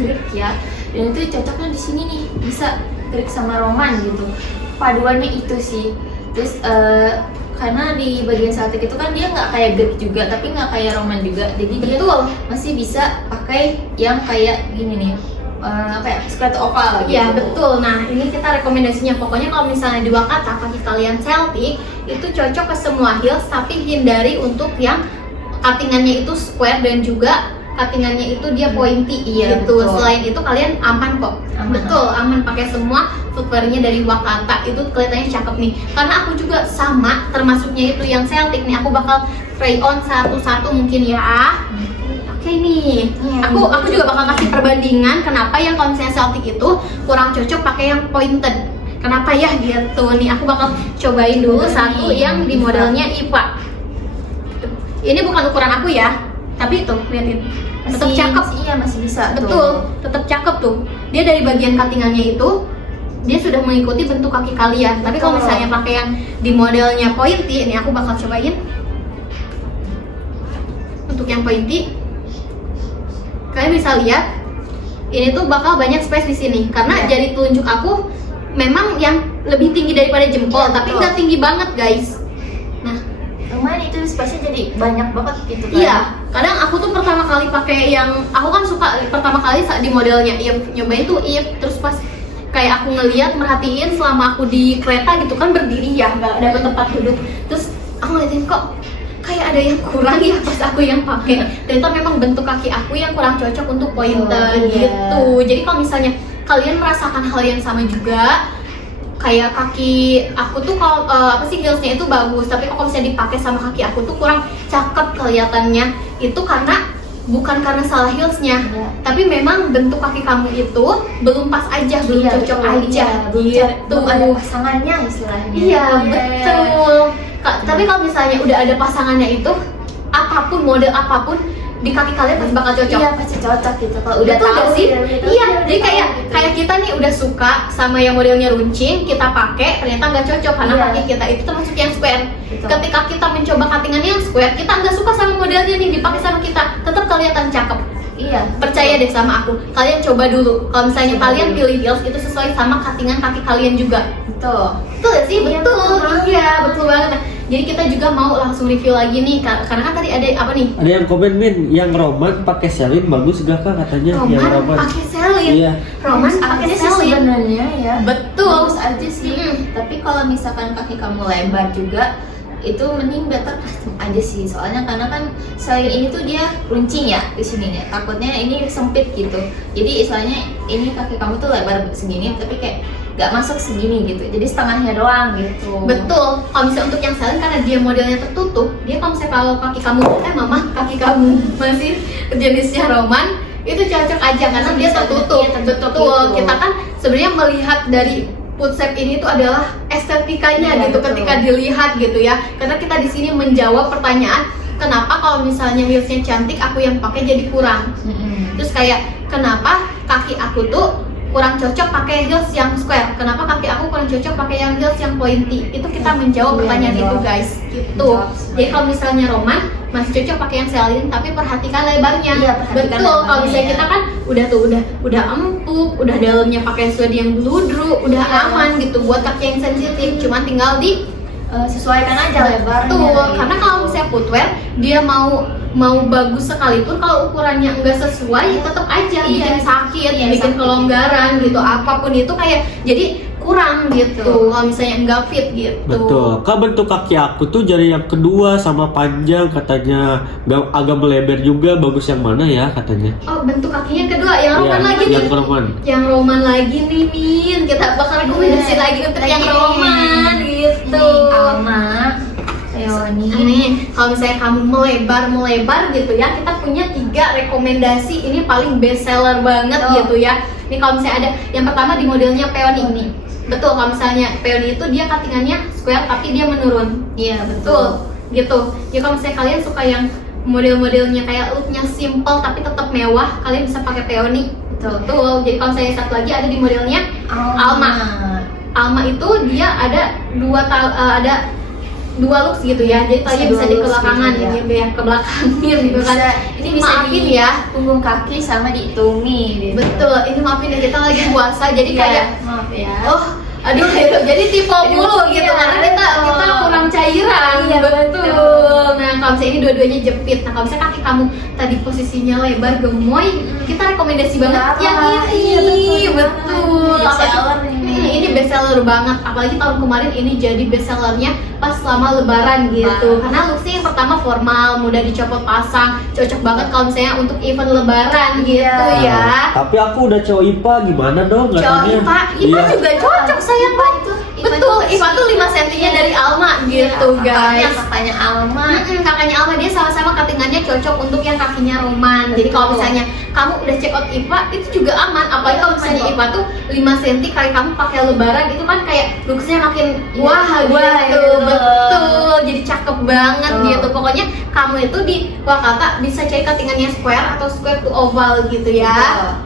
Greek ya. Dan itu cocoknya di sini nih, bisa Greek sama Roman gitu. Paduannya itu sih. Terus karena di bagian Celtic itu kan dia nggak kayak Greek juga, tapi nggak kayak Roman juga. Jadi dia Betul. masih bisa pakai yang kayak gini nih, kayak square to oval gitu. Iya betul. Nah ini kita rekomendasinya. Pokoknya kalau misalnya di Wakata kaki kalian Celtic itu cocok ke semua heels, tapi hindari untuk yang cuttingannya itu square dan juga cuttingannya itu dia pointy. Iya, gitu. betul. Selain itu kalian aman kok. Aman. Betul, aman pakai semua footwearnya dari Wakata itu kelihatannya cakep nih. Karena aku juga sama, termasuknya itu yang Celtic nih. Aku bakal try on satu-satu mungkin ya. Oke nih, Iya, aku juga bakal kasih perbandingan kenapa yang kalau misalnya Celtic itu kurang cocok pakai yang pointed. Kenapa ya gitu nih? Aku bakal cobain dulu Nih, satu yang di Iva. modelnya Iva. Ini bukan ukuran aku ya, tapi tuh liatin, tetap cakep. Iya, masih bisa. Betul, tetap cakep tuh. Dia dari bagian cuttingannya itu dia sudah mengikuti bentuk kaki kalian. Tapi kalau Betul. misalnya pakai yang di modelnya pointy, ini aku bakal cobain. Untuk yang pointy, kalian bisa lihat ini tuh bakal banyak space di sini karena Iya. jari telunjuk aku memang yang lebih tinggi daripada jempol, Iya, tapi betul. nggak tinggi banget guys. cuman itu spesial jadi banyak banget gitu kan. Iya, kadang aku tuh pertama kali pakai yang aku kan suka pertama kali di modelnya If, nyobain tuh If, terus pas kayak aku ngeliat merhatiin selama aku di kereta gitu kan berdiri ya, nggak dapet tempat duduk, terus aku ngeliatin kok kayak ada yang kurang ya pas aku yang pakai. Ternyata memang bentuk kaki aku yang kurang cocok untuk pointer gitu. Jadi kalau misalnya kalian merasakan hal yang sama juga, kayak kaki aku tuh kalau heelsnya itu bagus, tapi kalau misalnya dipakai sama kaki aku tuh kurang cakep kelihatannya, itu karena bukan karena salah heelsnya, tapi memang bentuk kaki kamu itu belum pas aja, belum cocok aja gitu. Belum ada pasangannya istilahnya. Iya betul. Tapi kalau misalnya udah ada pasangannya itu, apapun model apapun di kaki kalian pasti bakal cocok. Iya pasti cocok gitu kalau udah Betul tahu gak sih? Iya, jadi gitu. kayak kita nih udah suka sama yang modelnya runcing, kita pakai ternyata nggak cocok karena Iya. kaki kita itu termasuk yang square. Betul. Ketika kita mencoba cuttingan yang square, kita nggak suka sama modelnya nih dipakai sama kita, tetap kelihatan cakep. Iya. Percaya deh sama aku, kalian coba dulu. Kalau misalnya kalian pilih heels itu sesuai sama cuttingan kaki kalian juga. Betul. Betul gak sih? Iya, Betul. betul banget. Iya, betul banget. Nah, jadi kita juga mau langsung review lagi nih, karena kan tadi ada apa nih? Ada yang komen Min, yang Roman pakai Celine bagus gak kak katanya? Yang Roman pakai Celine. Iya. Roman Bagus pakai aja sih Celine. sebenarnya ya. Betul. Bagus aja sih. Tapi kalau misalkan kaki kamu lebar juga, itu mending better custom aja sih. Soalnya karena kan selain ini tuh dia runcing ya di sininya. Takutnya ini sempit gitu. Jadi istilahnya ini kaki kamu tuh lebar segini, tapi kayak nggak masuk segini gitu. Jadi setengahnya doang gitu. Betul. Kalau misalnya untuk yang Celine karena dia modelnya tertutup, dia kalau misalnya kalau kaki kamu, mama kaki kamu masih jenisnya Roman, itu cocok aja karena dia tertutup. Iya, tertutup Betul. gitu. Kita kan sebenarnya melihat dari footstep ini itu adalah estetikanya Iya, gitu betul. ketika dilihat gitu ya. Karena kita di sini menjawab pertanyaan, kenapa kalau misalnya heelsnya cantik aku yang pakai jadi kurang. Terus kayak kenapa kaki aku tuh kurang cocok pakai heels yang square, kenapa kaki aku kurang cocok pakai yang heels yang pointy. Itu kita menjawab Iya, pertanyaan itu menjawab. guys gitu. Menjawab. Jadi kalau misalnya Roman masih cocok pakai yang Celine, tapi perhatikan lebarnya. Iya, perhatikan betul. Kalau lebarnya, misalnya ya. kita kan udah empuk, udah dalamnya pakai suede yang bludru, udah Iya. aman gitu buat kaki yang sensitif. Cuman tinggal di Sesuaikan aja lebarnya. Betul, gitu. karena kalau misalnya footwear dia mau bagus sekalipun kalau ukurannya enggak sesuai ya tetap aja Iya. bikin sakit, Iya, bikin sakit. kelonggaran gitu, apapun itu kayak jadi kurang gitu. Kalau misalnya enggak fit gitu. Betul. Kak bentuk kaki aku tuh jari yang kedua sama panjang katanya agak melebar juga, bagus yang mana ya katanya? Oh, bentuk kakinya yang kedua, yang Roman Iya, lagi yang nih. Roman. Yang Roman lagi nih, Min. Kita bakal rekomendasi Iya. lagi untuk yang Lagi. Roman gitu. Nih, Alma, Leoni. Nih, kalau misalnya kamu melebar gitu ya, kita punya 3 rekomendasi. Ini paling best seller banget Betul. gitu ya. Ini kalau misalnya ada yang pertama di modelnya Peony nih. Betul, kalau misalnya Peony itu dia cuttingannya square tapi dia menurun. Iya Betul, gitu. Jadi kalau misalnya kalian suka yang model-modelnya kayak looknya simple tapi tetap mewah, kalian bisa pakai Peony. Betul. Jadi kalau misalnya satu lagi ada di modelnya Alma. Alma itu dia ada dua looks gitu ya. Jadi talinya Bisa bisa dua di looks belakangan gitu ya. gitu ya, ke belakangin gitu kan. Ini bisa maafin di ya. punggung kaki sama di tummy gitu. Betul, ini maafin ya kita lagi puasa jadi Iya, kayak maaf ya. oh aduh gitu. Jadi tipe mulu gitu Iya, karena kita betul. kurang cairan. Iya, betul. Nah, kalau misalnya ini dua-duanya jepit. Nah, kalau misalnya kaki kamu tadi posisinya lebar gemoy, kita rekomendasi banget Apa? yang ini. Iya, Betul. Best seller ini. Ini best seller banget. Apalagi tahun kemarin ini jadi best sellernya pas selama lebaran gitu. Karena looksnya yang pertama formal, mudah dicopot pasang, cocok banget kalau misalnya untuk event lebaran gitu ya. Tapi aku udah cowok IPA, gimana dong Cowok katanya? IPA Iya. juga cocok sayang Pak. Itu Betul, IPA tuh 5 cm dari Alma gitu guys. Kakaknya Alma. Kakaknya Alma dia sama-sama cuttingannya cocok untuk yang kakinya Roman. Jadi kalau Betul. misalnya kamu udah check out IPA itu juga aman. Apalagi kalau misalnya Betul. IPA tuh 5 cm kayak kamu pakai lebaran itu kan kayak looksnya makin Iya, wah gitu. wah, gitu. Betul, jadi cakep banget Betul. gitu. Pokoknya kamu itu di Wakata bisa cari cuttingannya square atau square to oval gitu ya.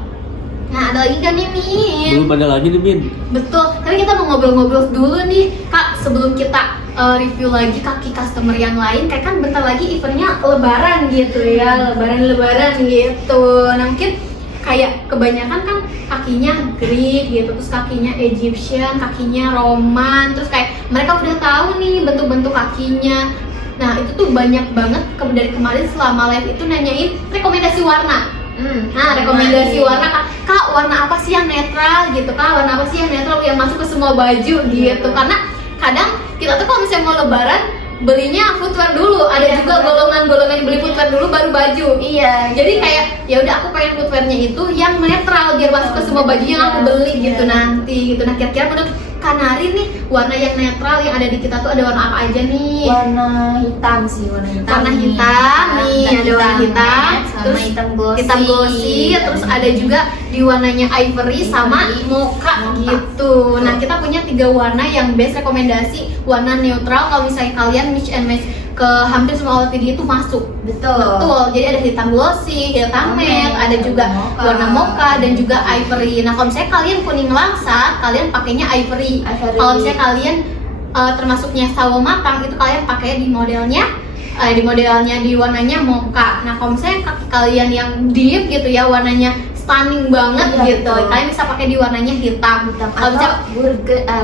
Nah, ada lagi kan nih, Min? Belum ada lagi nih Min. Betul, tapi kita mau ngobrol-ngobrol dulu nih Kak, sebelum kita review lagi kaki customer yang lain. Kayak kan bentar lagi eventnya lebaran gitu ya, lebaran gitu. Nah mungkin kayak kebanyakan kan kakinya Greek gitu, terus kakinya Egyptian, kakinya Roman. Terus kayak mereka udah tahu nih bentuk-bentuk kakinya. Nah itu tuh banyak banget dari kemarin selama live itu nanyain rekomendasi warna. Nah rekomendasi warna, kak warna apa sih yang netral gitu, kak warna apa sih yang netral yang masuk ke semua baju gitu. Karena kadang kita tuh kalau misalnya mau lebaran belinya footwear dulu, ada juga golongan-golongan yang beli footwear dulu baru baju. Jadi kayak ya udah aku pengen footwearnya itu yang netral biar masuk ke semua baju yang aku beli gitu nanti gitu. Nah kira-kira menurut Kanari nih warna yang netral yang ada di kita tuh ada warna apa aja nih? Warna hitam sih, warna hitam. Warna hitam nih, ada warna hitam, sama terus hitam glossy. hitam glossy, terus ada juga di warnanya ivory sama mocha gitu. Nah kita punya 3 warna yang best rekomendasi warna neutral kalau misalnya kalian mix and match ke hampir semua outfit itu masuk. Betul. Jadi ada hitam glossy, hitam matte, ada juga warna mocha dan juga ivory. Nah kalau misalnya kalian kuning langsat, kalian pakainya ivory. Kalau misalnya kalian termasuknya sawo matang itu kalian pakai di modelnya di warnanya mocha. Nah kalau misalnya kaki kalian yang deep gitu ya warnanya stunning banget gitu, kalian bisa pakai di warnanya hitam. Kalau misalnya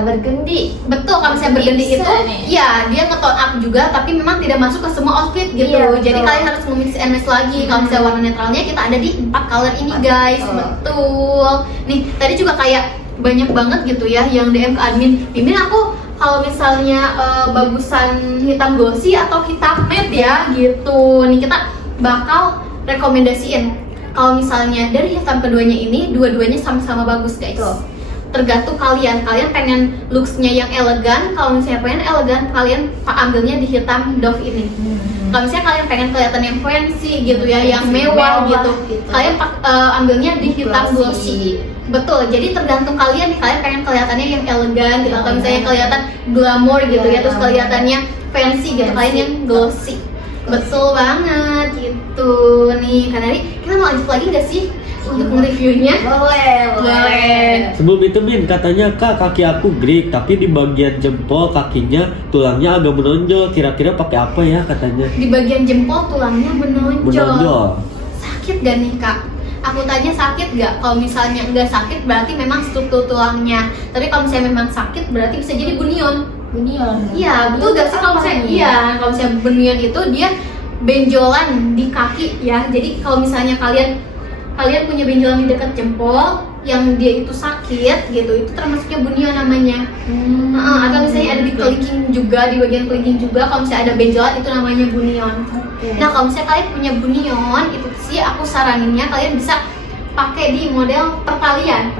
burgundy. Betul, kalau misalnya burgundy itu ya dia nge-tone up juga tapi memang tidak masuk ke semua outfit gitu. Jadi kalian harus memix and match lagi. Kalau misalnya warna netralnya kita ada di 4 color ini guys. Betul. Nih tadi juga kayak banyak banget gitu ya yang DM ke admin. Mimin aku kalau misalnya bagusan hitam glossy atau hitam matte ya gitu. Nih kita bakal rekomendasiin kalau misalnya dari hitam keduanya ini dua-duanya sama-sama bagus guys. Tergantung kalian pengen looksnya yang elegan. Kalau misalnya pengen elegan kalian ambilnya di hitam Dove ini. Kalau misalnya kalian pengen kelihatan yang fancy gitu ya, yang mewah gitu, kalian ambilnya di hitam glossy. Betul, jadi tergantung kalian nih, kalian pengen kelihatannya yang elegan gitu, atau misalnya kelihatan glamour gitu ya, terus kelihatannya fancy gitu, kalian yang glossy. Betul banget gitu. Nih Kanari, kita mau lanjut lagi gak sih untuk nge-reviewnya? Boleh. Sebelum itu Min, katanya kak kaki aku grek tapi di bagian jempol kakinya tulangnya agak menonjol. Kira-kira pakai apa ya katanya? Di bagian jempol tulangnya menonjol. Sakit gak nih kak? Aku tanya sakit gak? Kalau misalnya nggak sakit berarti memang struktur tulangnya. Tapi kalau misalnya memang sakit berarti bisa jadi bunion. Iya, betul gak sih kalau misalnya kalau misalnya bunion itu dia benjolan di kaki ya. Jadi kalau misalnya kalian punya benjolan di dekat jempol yang dia itu sakit gitu, itu termasuknya bunion namanya. Atau misalnya ada di kelingking juga, di bagian kelingking juga kalau misalnya ada benjolan itu namanya bunion. Nah kalau misalnya kalian punya bunion itu sih aku saraninnya kalian bisa pakai di model pertalian.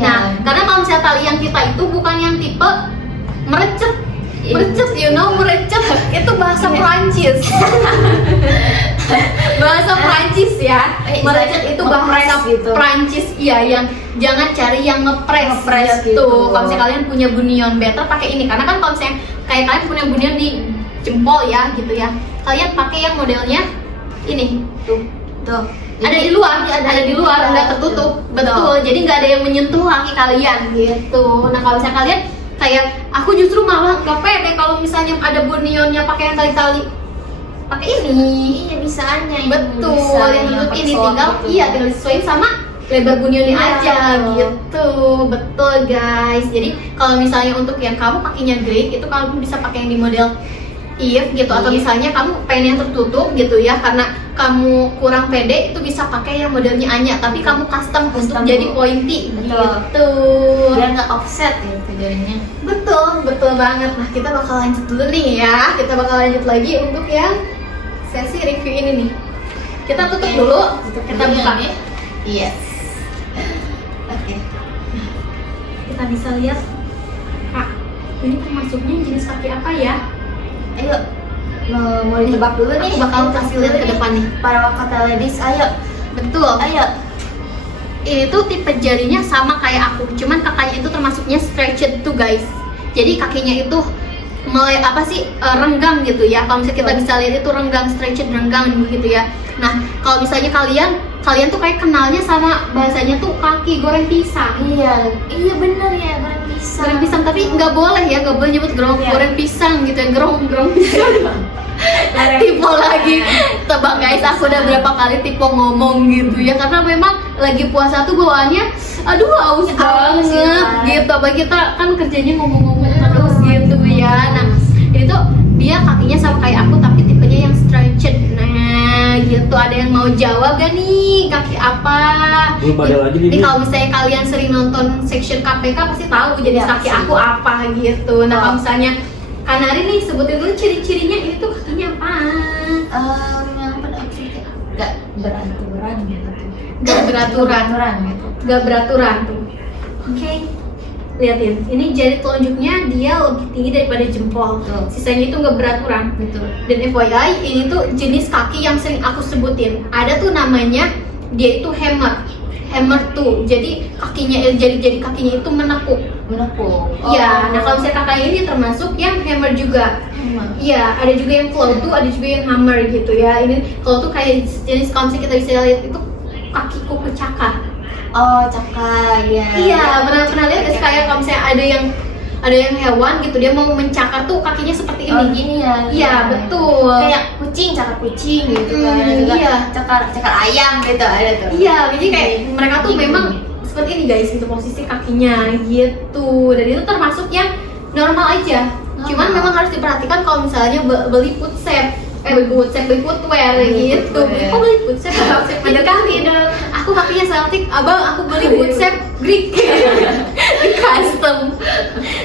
Nah karena kalau misalnya talian kita itu bukan yang tipe merecet, merecet itu bahasa Perancis. Bahasa Perancis ya. Merecet itu bahasa Perancis iya, yang jangan cari yang ngepres gitu. Kalau misalnya kalian punya bunion, better pakai ini karena kan kalau misalnya kayak kalian punya bunion di jempol ya gitu ya, kalian pakai yang modelnya ini tuh. Ada di luar, nggak tertutup. Betul. Jadi nggak ada yang menyentuh kaki kalian gitu. Nah kalau misalnya kalian kayak aku justru malah nggak pede kalau misalnya ada bunionnya pakai yang tali-tali, pakai ini. Iya bisaanya. Betul. Yang nutup ini tinggal tinggal disesuaikan sama lebar bunionnya aja gitu. Betul guys. Jadi kalau misalnya untuk yang kamu pakainya grey itu kamu bisa pakai yang di model Eve gitu, atau misalnya kamu pengen yang tertutup gitu ya karena kamu kurang pede, itu bisa pakai yang modelnya Anya tapi kamu custom untuk jadi pointy gitu biar nggak offset gitu jadinya. Betul banget. Nah kita bakal lanjut dulu nih ya, kita bakal lanjut lagi untuk yang sesi review ini nih. Kita tutup dulu, kita buka nih. Yes. Oke. Kita bisa lihat kak, ini termasuknya jenis kaki apa ya? Ayo, mau ditebak dulu nih. Aku bakal kasih lihat ke depan nih. Para Wakata ladies, ayo. Betul. Ayo. Ini tuh tipe jarinya sama kayak aku, cuman kakaknya itu termasuknya stretched tuh guys. Jadi kakinya itu renggang gitu ya. Kalau misalnya kita bisa lihat itu renggang, stretched renggang gitu ya. Nah, kalau misalnya kalian tuh kayak kenalnya sama bahasanya tuh kaki goreng pisang. Iya bener ya, goreng pisang. Goreng pisang, tapi nggak boleh ya, nggak boleh nyebut goreng pisang gitu ya, gerong pisang. Tipe lagi, tebak guys, aku udah berapa kali tipe ngomong gitu ya, karena memang lagi puasa tuh bawaannya, aduh haus banget gitu. Apa kita kan kerjanya ngomong-ngomong terus gitu ya. Nah itu dia kakinya sama kayak aku tapi tipenya yang stretched. Nah gitu, ada yang mau jawab gak nih kaki apa? Belum ada lagi nih, Ini Din. kalau misalnya kalian sering nonton section KPK pasti tahu jenis Ya, kaki sih. aku apa gitu. Nah Oh. kalau misalnya Kanari nih sebutin dulu ciri-cirinya ini tuh kakinya apa? Yang pada aku gak beraturan gitu. Gak beraturan. Gitu. Gak beraturan tuh. Oke. Liatin, ini jari telunjuknya dia lebih tinggi daripada jempol. Tuh. Sisanya itu gak beraturan. Betul. Dan FYI, ini tuh jenis kaki yang sering aku sebutin. Ada tuh namanya, dia itu hammer. Hammer tuh, jadi kakinya, jari-jari kakinya itu menekuk. Menekuk. Iya, nah kalau misalnya kakaknya ini termasuk yang hammer juga. Iya, ada juga yang claw tuh, ada juga yang hammer gitu ya. Ini claw tuh kayak jenis kalau misalnya kita bisa lihat itu kaki kuku cakar. Oh, cakar ya. Iya, pernah lihat nggak sih kayak kalau misalnya ada yang hewan gitu dia mau mencakar tuh kakinya seperti Oh, ini. gini ya. Iya, betul. Kayak kucing, cakar kucing gitu kan. Hmm, Ada juga iya. cakar ayam gitu ada tuh. Iya, jadi kayak mereka tuh Gini. memang seperti ini guys, gitu posisi kakinya gitu. Dan itu termasuk yang normal aja. Cuman Normal. memang harus diperhatikan kalau misalnya beli beli footwear gitu. Footwear. Kok beli footwear? Ada kaki dong. Aku kakinya Celtic, abang aku beli footwear Greek di custom.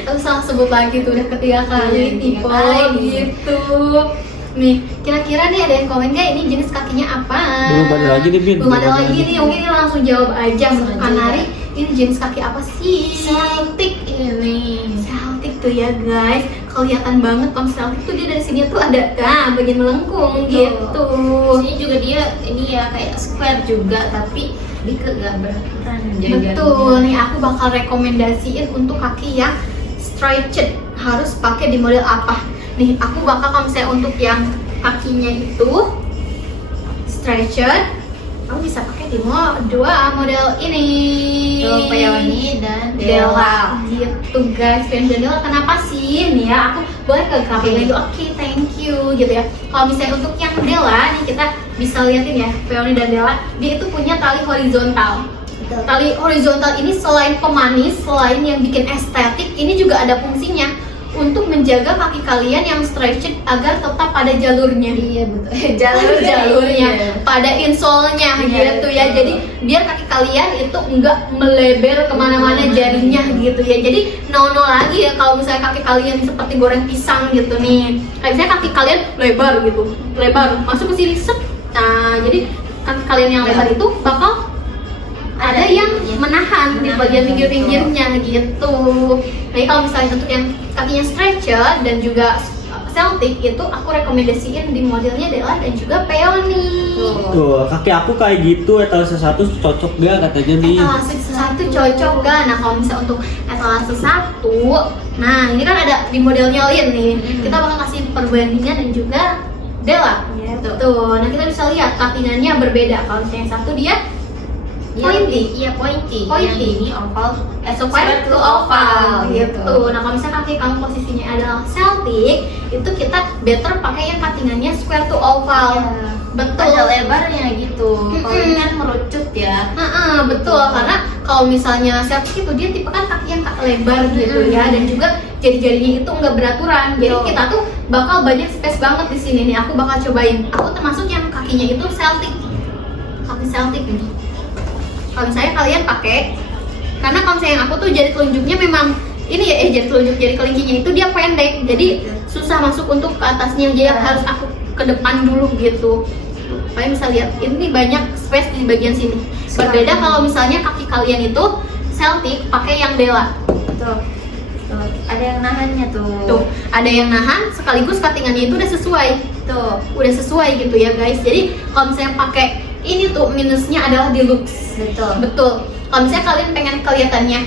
Terus salah sebut lagi tuh udah ketiga kali Iya, tipe ketiga kali. gitu. Nih, kira-kira nih ada yang komen nggak ini jenis kakinya apa? Belum ada lagi nih, Bin. Belum ada lagi nih, mungkin kita langsung jawab aja Langsung untuk aja. Kanari. Ini jenis kaki apa sih? Celtic ini. Celtic tuh ya guys, kelihatan banget kalau Celtic tuh dia dari sini tuh ada bagian melengkung gitu. Sini juga dia ini ya kayak square juga tapi dia gak beraturan. Betul, nih aku bakal rekomendasiin untuk kaki yang stretched harus pakai di model apa. Nih aku bakal kalau misalnya untuk yang kakinya itu stretched, kamu bisa pakai di dua model ini. Tuh, Peony dan Della Della. gitu guys. Peony dan Della kenapa sih? Nih ya aku boleh ke kakinya itu. Oke, thank you gitu ya. Kalau misalnya untuk yang Della nih kita bisa liatin ya, Peony dan Della dia itu punya tali horizontal. Betul. Tali horizontal ini selain pemanis, selain yang bikin estetik, ini juga ada fungsinya untuk menjaga kaki kalian yang stretched agar tetap pada jalurnya. Iya betul. Jalurnya Iya. pada insole-nya Iya, gitu ya. betul. Jadi biar kaki kalian itu enggak melebar kemana-mana jarinya gitu ya. Jadi no lagi ya kalau misalnya kaki kalian seperti goreng pisang gitu nih. Kayak misalnya kaki kalian lebar gitu, lebar masuk ke sini set. Nah jadi kaki kalian yang lebar itu bakal ada yang menahan di bagian pinggir-pinggirnya gitu. Jadi kalau misalnya untuk yang kakinya stretched dan juga Celtic itu aku rekomendasiin di modelnya Della dan juga Peony. Tuh, kaki aku kayak gitu, etalase 1 cocok gak katanya nih? Etalase 1 cocok gak? Nah kalau misalnya untuk etalase 1, nah ini kan ada di modelnya Lin nih. Kita bakal kasih perbandingan dan juga Della. Gitu. Tuh, nah kita bisa lihat katingannya berbeda. Kalau misalnya yang satu dia pointy. Iya pointy. Pointy. Yang ini oval. Square to oval gitu. Nah kalau misalnya kaki kamu posisinya adalah Celtic, itu kita better pakai yang katingannya square to oval. Betul. Ada lebarnya gitu. Kalau ini Mm-mm. kan merucut ya. Betul, karena kalau misalnya Celtic itu dia tipe kan kaki yang lebar gitu ya, dan juga jari-jarinya itu nggak beraturan. Jadi Betul. kita tuh bakal banyak space banget di sini nih. Aku bakal cobain. Aku termasuk yang kakinya itu Celtic, kaki Celtic nih. Kalau misalnya kalian pakai, karena kalau misalnya yang aku tuh jari telunjuknya memang ini ya, jari telunjuk jari kelingkingnya itu dia pendek, jadi susah masuk untuk ke atasnya, jadi harus aku ke depan dulu gitu. Kalian bisa lihat ini banyak space di bagian sini. Berbeda kalau misalnya kaki kalian itu Celtic pakai yang Della. Tuh. Tuh. Ada yang nahannya tuh. Tuh, ada yang nahan sekaligus katingannya itu udah sesuai. Tuh. Udah sesuai gitu ya guys. Jadi kalau misalnya pakai ini tuh minusnya adalah di looks. Betul. Betul. Kalau misalnya kalian pengen kelihatannya,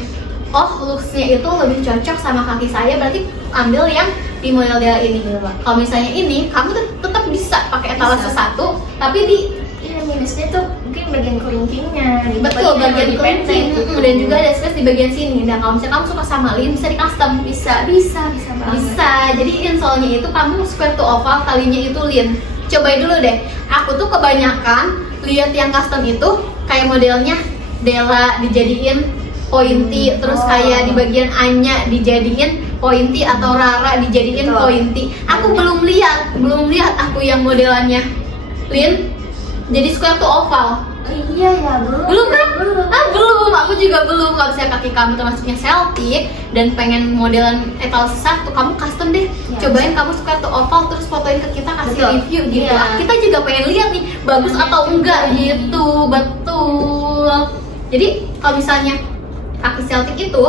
oh looksnya itu lebih cocok sama kaki saya, berarti ambil yang di model Della ini. Kalau misalnya ini, kamu tetap bisa pakai etalase Bisa. 1, tapi di Iya minusnya tuh mungkin bagian kelingkingnya. Gitu. betul bagian lebih kelingking, pendek. dan juga ada space di bagian sini. Dan kalau misalnya kamu suka sama Lin, bisa di custom. Bisa banget. Bisa. Jadi insole-nya itu kamu square to oval, kalinya itu Lin. Cobain dulu deh. Aku tuh kebanyakan lihat yang custom itu kayak modelnya Della dijadiin pointy, terus kayak di bagian A-nya dijadiin pointy atau Rara dijadiin Betul. pointy. Aku belum lihat aku yang modelannya. Lin, jadi square to oval. Iya ya, Belum kan? Belum. Belum. Aku juga belum. Kalau misalnya kaki kamu termasuknya Celtic dan pengen modelan etalase 1, kamu custom deh. Ya, Cobain kamu square to oval terus fotoin ke kita, kasih Betul. review gitu. Iya. Kita juga pengen lihat nih bagus atau enggak gitu. Betul. Jadi kalau misalnya kaki Celtic itu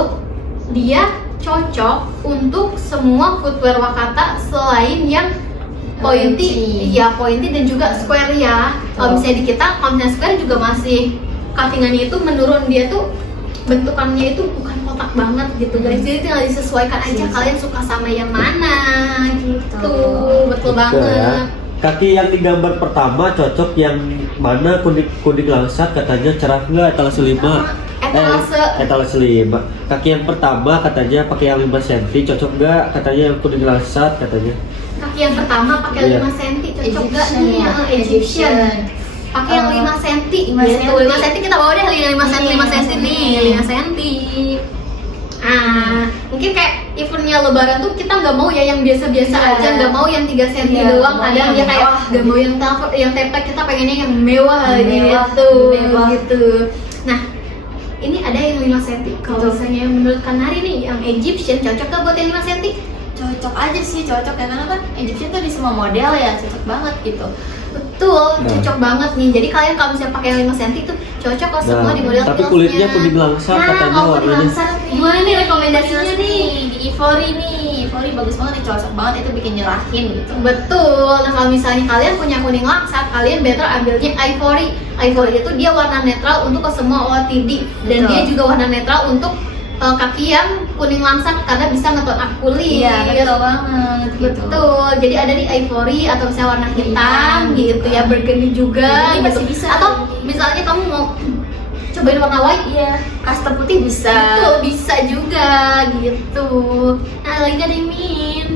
dia cocok untuk semua footwear Wakata selain yang pointy, ya pointy dan juga square ya. Kalau misalnya di kita, kalau misalnya square juga masih cuttingannya itu menurun, dia tuh bentukannya itu bukan kotak banget gitu guys. Jadi tinggal disesuaikan aja kalian suka sama yang mana gitu. Betul banget. ya. Kaki yang di gambar pertama cocok yang mana, kuning langsat katanya cerah nggak etalase 5. Etalase 5. Kaki yang pertama katanya pakai yang 5 cm cocok nggak, katanya yang kuning langsat katanya. Kaki yang pertama pakai Iya. 5 cm cocok nggak Egyptian nih? ya, Egyptian. Pakai yang 5 cm. 5 Gitu. 5 cm kita bawa deh 5 cm, 5 cm nih, 5 cm. Mungkin kayak eventnya lebaran tuh kita nggak mau ya yang biasa-biasa Iya. aja, nggak mau yang 3 cm Iya, doang. mau Kadang yang dia kayak mewah. nggak mau yang tepek, kita pengennya yang mewah, Mewah, gitu. mewah. Gitu. Nah, ini ada yang 5 cm. Kalau Betul. misalnya menurut Kanari nih, yang Egyptian cocok nggak buat yang 5 cm? Cocok aja sih, cocok ya, karena kan Egyptian tuh di semua model ya, cocok banget gitu. Betul, Nah. cocok banget nih. Jadi kalian kalau misalnya pakai yang 5 cm itu cocok kok semua di model tapi heelsnya. kulitnya kuning langsat Nah, katanya kalau kuning warnanya. langsat gimana nih rekomendasinya nih? Di Ivory nih, Ivory bagus banget nih, cocok banget, itu bikin nyerahin gitu. Betul. Nah, kalau misalnya kalian punya kuning langsat, kalian better ambilnya Ivory. Ivory itu dia warna netral untuk ke semua OOTD dan Betul. dia juga warna netral untuk kaki yang kuning langsat karena bisa nge-tone up kulit. Iya, betul banget gitu. Betul. Jadi ada di Ivory atau misalnya warna hitam gitu ya, burgundy juga Ini gitu. masih bisa. Atau misalnya kamu mau cobain warna white, Iya, custom putih bisa. betul bisa juga gitu. Nah, lagi nggak ada yang Min?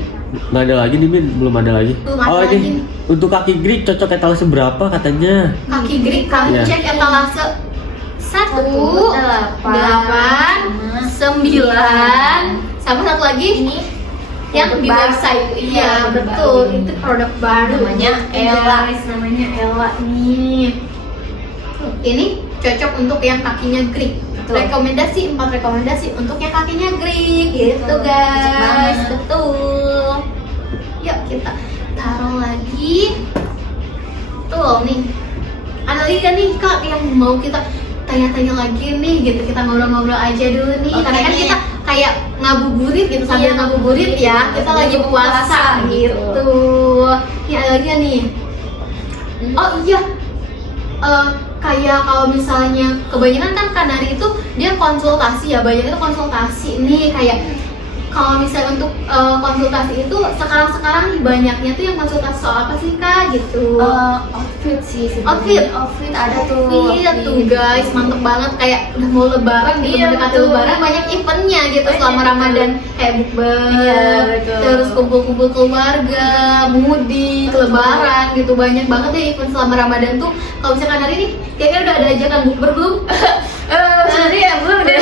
Nggak ada lagi nih Min, belum ada lagi. Belum ada Oh lagi. ini untuk kaki Greek cocok etalase berapa katanya? Kaki Greek kalian Iya. cek etalase 1, 8, 9, sama satu lagi Ini yang di produk website. baru. Iya, Produk betul. baru. Itu produk baru. Namanya Gitu, Ella. guys. Namanya Ella nih. Ini cocok untuk yang kakinya Greek. Betul. Rekomendasi 4 rekomendasi untuk yang kakinya Greek gitu Betul. guys. Cocok banget. Betul. Yuk kita taruh lagi. Tuh nih. Ada lagi kan nih Kak yang mau kita tanya-tanya lagi nih gitu, kita ngobrol-ngobrol aja dulu nih. Oke, Karena kan nih. kita kayak ngabuburit gitu, sambil Iya, ngabuburit ya, kita sambil lagi puasa puasa gitu. gitu. Ini ada lagi nih. Oh iya, kayak kalau misalnya kebanyakan kan Kanari itu dia konsultasi ya, banyak itu konsultasi nih kayak kalau misalnya untuk konsultasi itu sekarang banyaknya tuh yang konsultasi soal apa sih Kak gitu. Outfit sih Outfit. sebenarnya. Outfit ada tuh. Iya tuh guys, mantep banget, kayak udah mau lebaran gitu, Iya, mendekati betul. lebaran banyak eventnya gitu Banyak, selama betul. Ramadan, kayak bukber, Iya, betul. terus kumpul-kumpul keluarga, mudik, Betul. lebaran gitu, banyak banget deh event selama Ramadan tuh. Kalau misalkan hari ini, kayaknya udah ada ajakan bukber belum? Sebenarnya belum deh.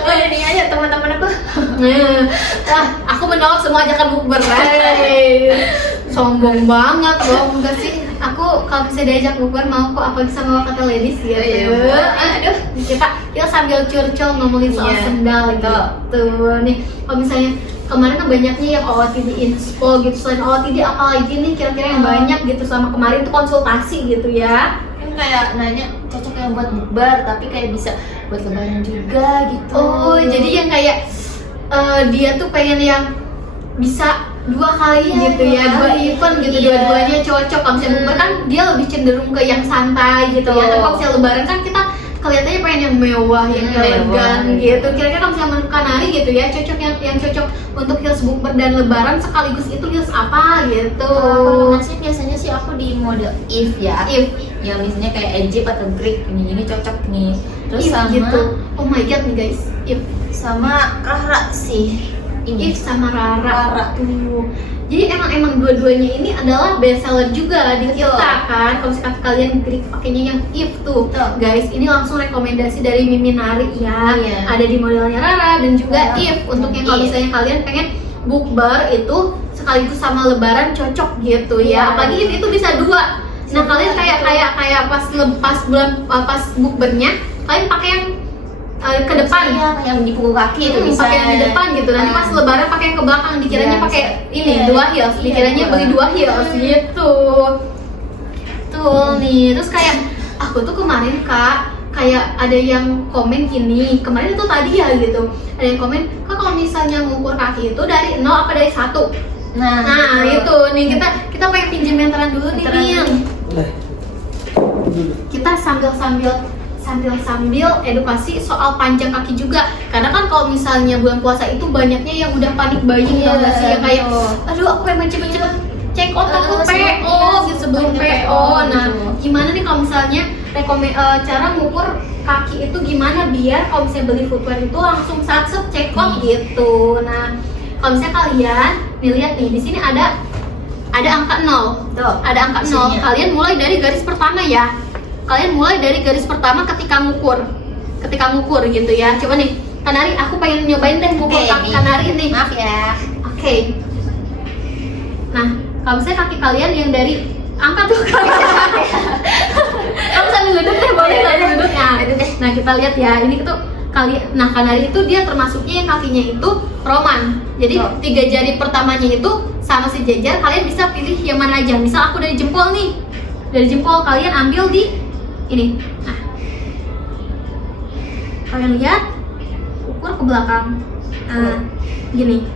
Oh ini aja teman-teman aku. Aku menolak semua ajakan bukber. Hey. Sombong banget loh, enggak sih. Aku kalau bisa diajak bukber mau kok, apalagi sama Wakata Ladies gitu. Iya. Aduh, kita sambil curcol ngomongin soal Iya, sendal gitu. Nih, kalau misalnya kemarin kan banyaknya yang OOTD inspo gitu. Selain OOTD apa lagi nih kira-kira yang banyak gitu selama kemarin tuh konsultasi gitu ya? Kan kayak nanya cocok yang buat bukber tapi kayak bisa buat lebaran juga gitu. Oh, jadi yang kayak dia tuh pengen yang bisa 2 kali Iya, gitu ya, 2 2 kali. event gitu, Iya. dua-duanya cocok. Kalau misalnya bukber kan dia lebih cenderung ke yang santai gitu ya. Betul. Tapi kalau misalnya lebaran kan kita kelihatannya pengen yang mewah, yang elegan mewah. gitu. Kira-kira kalau misalnya menurut Kanari gitu ya, cocok yang cocok untuk heels bukber dan lebaran sekaligus itu heels apa gitu? Masih biasanya sih aku di model if ya. If Yang misalnya kayak Egypt atau Greek ini cocok nih. Terus if sama gitu. Oh my god nih guys, if sama Rara sih. ini If sama Rara. Rara. Tuh. Jadi emang dua-duanya ini adalah best seller juga di Betul. kita kan. Kalau misalkan kalian klik pakainya yang If tuh, Betul. guys, ini langsung rekomendasi dari Mimin Nari ya. Iya. Ada di modelnya Rara dan juga Iya. If. Untuk yang kalau If. misalnya kalian pengen bukber itu sekaligus sama Lebaran cocok gitu ya. Iya. Apalagi If itu bisa dua. Nah kalian kayak pas bukbernya kalian pakai yang ke depan. Iya, yang di punggung kaki itu bisa Pakai yang di depan gitu. Nanti pas Lebaran pakai yang ke belakang. Dikiranya Iya, pakai ini iya. 2 heels. Iya, Dikiranya dua. beli 2 heels gitu. Tuh nih. Terus kayak aku tuh kemarin Kak, kayak ada yang komen gini. Kemarin tuh tadi ya gitu. Ada yang komen, "Kak, kalau misalnya ngukur kaki itu dari 0 apa dari 1?" Nah, itu nih kita pengen pinjam meteran dulu nih, Meteran Mil. Boleh. Kita sambil edukasi soal panjang kaki juga, karena kan kalau misalnya bulan puasa itu banyaknya yang udah panik buying Iya, tau gak sih, yang kayak betul. aduh aku pengen cepet-cepet check out aku Sebelum PO gitu sebelum banyak PO. Nah gitu. gimana nih kalau misalnya cara mengukur kaki itu gimana biar kalau misalnya beli footwear itu langsung set check out gitu. Nah kalau misalnya kalian nih lihat nih di sini ada angka 0. Tuh, Ada angka 0. isinya. Kalian mulai dari garis pertama ya. Kalian mulai dari garis pertama ketika ngukur gitu ya. Coba nih, Kanari, aku pengen nyobain deh ngukur Oke, kaki nih. Kanari nih. Maaf ya. Oke. Nah, kalau misalnya kaki kalian yang dari angkat tuh kaki. Kamu sambil duduk deh, boleh sambil duduk. Nah, kita lihat ya. Ini tuh nah Kanari itu dia termasuknya yang kakinya itu roman. Jadi Oh. 3 jari pertamanya itu sama sejajar. Kalian bisa pilih yang mana aja. Misal aku dari jempol nih. Dari jempol kalian ambil di ini. Nah. Kalian lihat ukur ke belakang. Nah, gini.